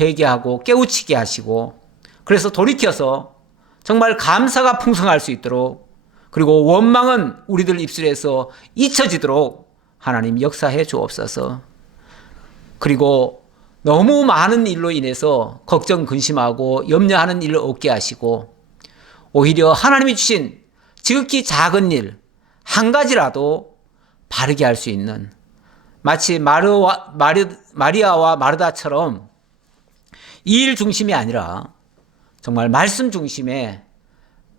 회개하고 깨우치게 하시고, 그래서 돌이켜서 정말 감사가 풍성할 수 있도록, 그리고 원망은 우리들 입술에서 잊혀지도록 하나님 역사해 주옵소서. 그리고 너무 많은 일로 인해서 걱정 근심하고 염려하는 일을 없게 하시고, 오히려 하나님이 주신 지극히 작은 일 한 가지라도 바르게 할 수 있는, 마치 마리아와 마르다처럼 일 중심이 아니라 정말 말씀 중심의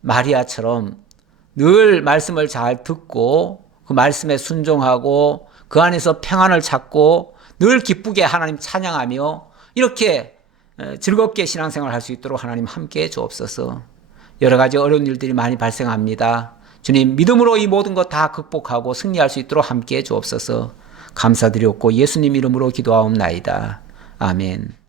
마리아처럼 늘 말씀을 잘 듣고 그 말씀에 순종하고 그 안에서 평안을 찾고 늘 기쁘게 하나님 찬양하며 이렇게 즐겁게 신앙생활을 할 수 있도록 하나님 함께해 주옵소서. 여러 가지 어려운 일들이 많이 발생합니다. 주님, 믿음으로 이 모든 것 다 극복하고 승리할 수 있도록 함께해 주옵소서. 감사드렸고 예수님 이름으로 기도하옵나이다. 아멘.